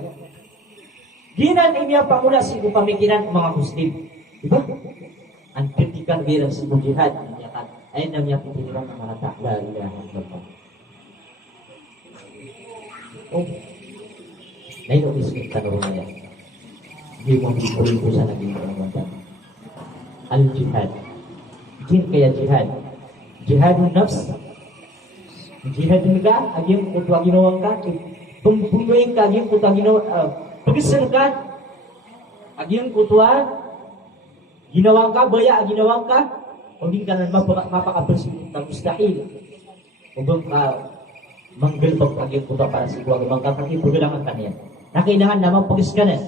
Ginan ini apa mula si pemikiran mga muslim. Diba? Ang kritikan bilang si jihad ay namanya pikiran mengatakan la ilaha illallah. Oh, na ito isip tanong niya. Hindi mo pipulin ko sa naging pangalaman. Al-jihad. Jin kaya jihad. Jihadun nafs. Jihad juga aging kutuwa ginawang ka. Pumpunuin ka aging kutuwa ginawang pagisan ka. Aging kutuwa ginawang ka, baya ginawang ka. Hindi ka naman mapakabersih na mustahil. Kung manggalbag aging kutuwa para sa ikuwag magkakaki pagdalangan ka niya. Nakailangan naman pagiskanan.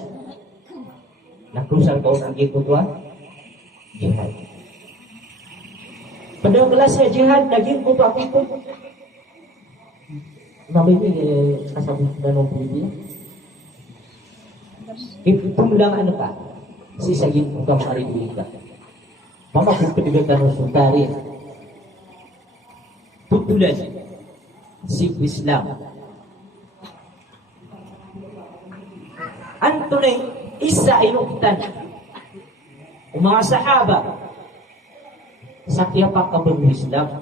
Nagkrusal ka ang aging kutuwa. Jihad. Pada kelas saya jihad lagi untuk aku pun. Nama ini kasabut dan mobil itu pulang anak pak. Si sagin bukan hari ini tak. Mama pun kedekatan Sultani. Putulan si Islam. Antunay isa inuktan. Mga sahaba sa tiyapak kabang Islam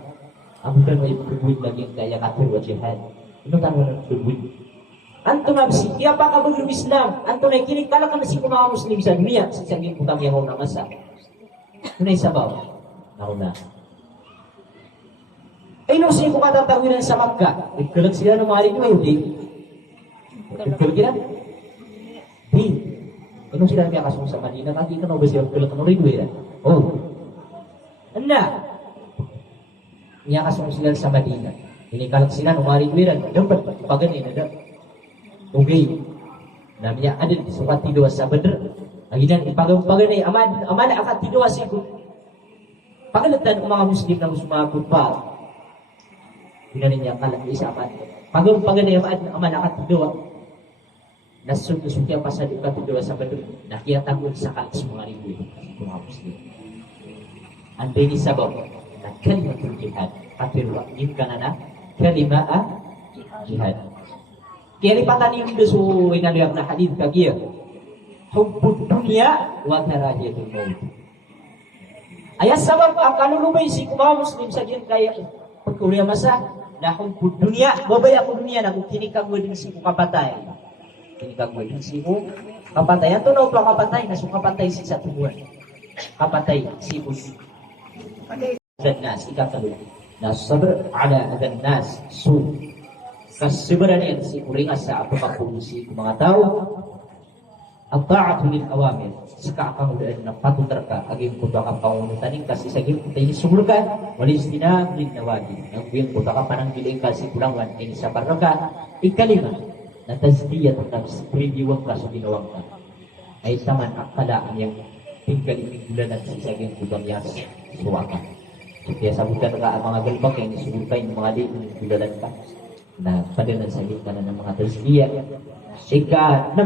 ang bukan may pagbuwid lagi kaya katur wa jihad. Ito tanong ng pagbuwid. Anto na si tiyapak kabang Islam. Anto na kinikalakan na si mga Muslim sa dunia. Sa saging putang yahaw na masa. Ito na isabaw. Nauna. Ay no siya kung katatawinan sa Makkah. Ikalag sila ng mga rin hindi. Ikalag sila? Di. Ano sila kaya kasong sa Manila? Kasi ito na ba siya kalag ng rin oh. Anda. Niya kasong sila sa Manila. Inikalak sila ng mga rin dapat paganin ada. Okay. Namanya ada di sukat tidur sa Badr. Lagi dan ipagaganay amana akat tidur sa ikut. Pagalatan ng mga Muslim na sumakot pa. Ginanin niya kalak isa aman. Paganay amana akat tidur. Nasunod-sunod pa sa tidur sa Badr. Nakiyatagod sa kalas mga rin mga Muslim. Andai ni sabab na kalimatul jihad. Kafirwa yung kanana kalimaa jihad. Kaya lipatan yung dosu inaliyang na hadith kagir. Hubbud dunia wa karahiyatul maut. Ayat sabab ang kalulubay si mga Muslim sa dyan kaya pagkuliah masa na hubbud dunia, babaya ko dunia na kung tinikag mo din si kapatay. Tinikag mo din si kapatay. Ang tunaw pa kapatay na kapatay si sa tubuhan. Kapatay si Muslim. Dan nas ikatalu. Nasabr ala adan nas su. Kasibaran yan si kuringas sa apapakulusi kung mga tao. Ang ta'atu lil awamir. Saka kamulaan na patutar ka aging kuta ka paunutanin kasi sa gil kuta ini sumurkan walis tinam lil nawadi. Ang biyang kuta ka pananggiling kasi kulangan ini sa baraka. Ikalima na tazkiyat ng prindiwang ka sa ginawang ka. Ay taman akalaan yang tinggal ini bulanan sa saging kutang yas suwakan. So, kaya sabutan ka ang mga galbak yang isulukay ng mga di bulanan ka. Na padanan sa gitna ng mga tazkiyat. Ika-6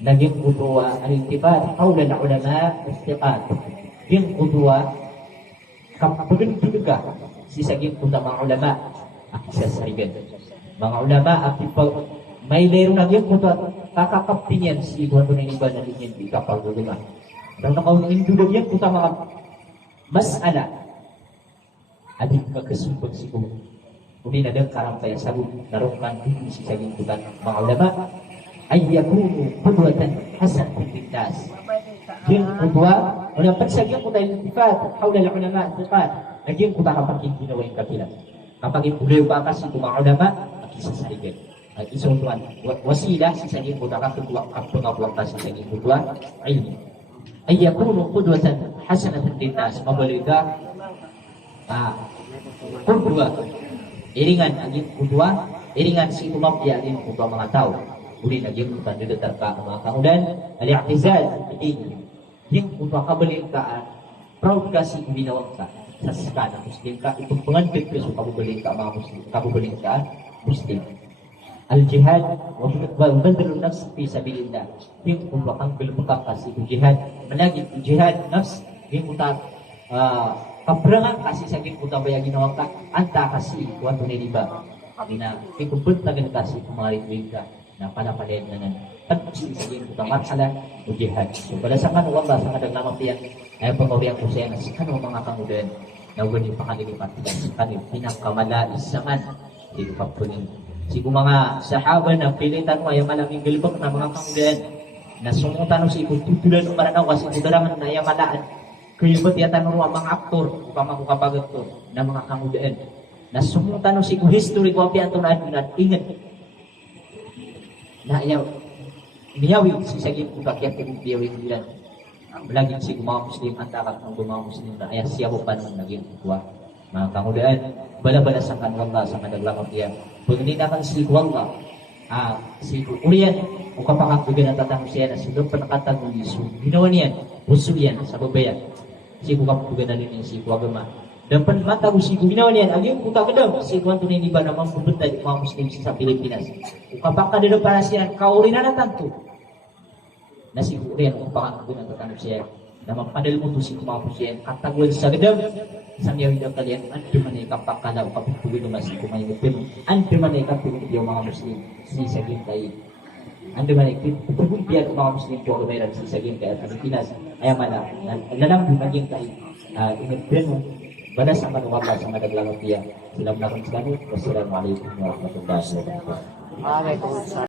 naging kudwa al-intibad hawla na ulama istiqad. Yung kudwa kapagin ka si saging kunda mga ulama akisa sa rigan. Mga ulama akipag may lero na yung kudwa kakakaptinyan si Ibuan ko na iba na linyan di kapagulungan. Nang nakaunin dudog yan kudwa mga masala adik kagasumpag si Ibuan. Uli na dang karampay sabon narungkan si saging kudwa mga ulama ay yakunu qudwatan hasanatan linnas. Yung qudwa Una pagsagyan ko tayo iltifat hawla al-ulama thiqat. Nagyan ko ta kapag ginawa yung kabilang. Kapag ipuloy pa kasi kung mga ulama, makisasaligan. Isang tuwan, wasila, sisagin ko ta kapag pangapulang kasi sisagin ko tuwan, ilmi. Ay yakunu qudwatan hasanatan linnas, mabaliga, kudwa. Iringan ang kudwa, iringan si umapya din kudwa mga tao. Uli nagyan ko ta nidatar ka mga kaulan, al-i'tizaz, yung kudwa kabaligtaan, proud ka si binawag ka sa skala Muslim ka, itong pangantid ka sa kabubaling ka mga Muslim, kabubaling ka Muslim. Al-jihad wa badrun nafs fi sabilillah. Yung kudwa kang bilbukang kasi jihad, managin jihad nafs, yung utak kaperangan kasi sa kudwa baya ginawag ka, anta kasi wato niliba. Ina, ikupuntagan kasi kumaritwin ka na panapalid na nan. At sige ko marhala o jihad. So pada sa kanwa ba sa kadang lamang tiyan ay pagawiyang ko siya sa kanwa mga kamudan na gani pa kanilipat sa kanil pinakamalais saman di pa punin. Sigo mga sahaba na pilitan mo ay malaming galibak na mga kamudan na sumutan si ikututulan ng maranaw kasi kudarangan na yamalaan. Kaya ba't yatan mo mga aktor o kamakukapag-aktor na mga kamudan na sumutan si history ko piyan to na ingat na ayaw niyawi si sagip ko kakyat ko diyawi dilan lagi si mga Muslim antakat ng mga Muslim na ayah siya pa nang naging kuwa mga kamudaan bala-bala sa kanwala sa kadaglangan niya pag ninakan si kuwanga si Urian o kapakatugan na tatang siya na sila panakatang ng Yesu ginawa niya puso yan sa babayan si kapakatugan na rin si kuwagama dan mata si ginawa niya ang yung kuta kadang si kuwan tunay ni ba na mampupunta yung mga Muslim sa Pilipinas kapag kadalo para siya kaurin na natanto na si Urian o kapakatugan na tatang siya na mapadal mo to si kumapos siya katagwal sa gadam sa miyaw daw kalian ando man ay kapakala o kapagtuloy naman si kumain pero ando man ay kapagtuloy yung mga Muslim si saging kay ando man ay kapagtuloy mga Muslim po kumayran si saging kay at Pilipinas ay mala nalang maging kay ingat mo pada sa manuwala sa madaglangang tiya sila melakukan sekali wassalamualaikum warahmatullahi wabarakatuh. Waalaikumsalam.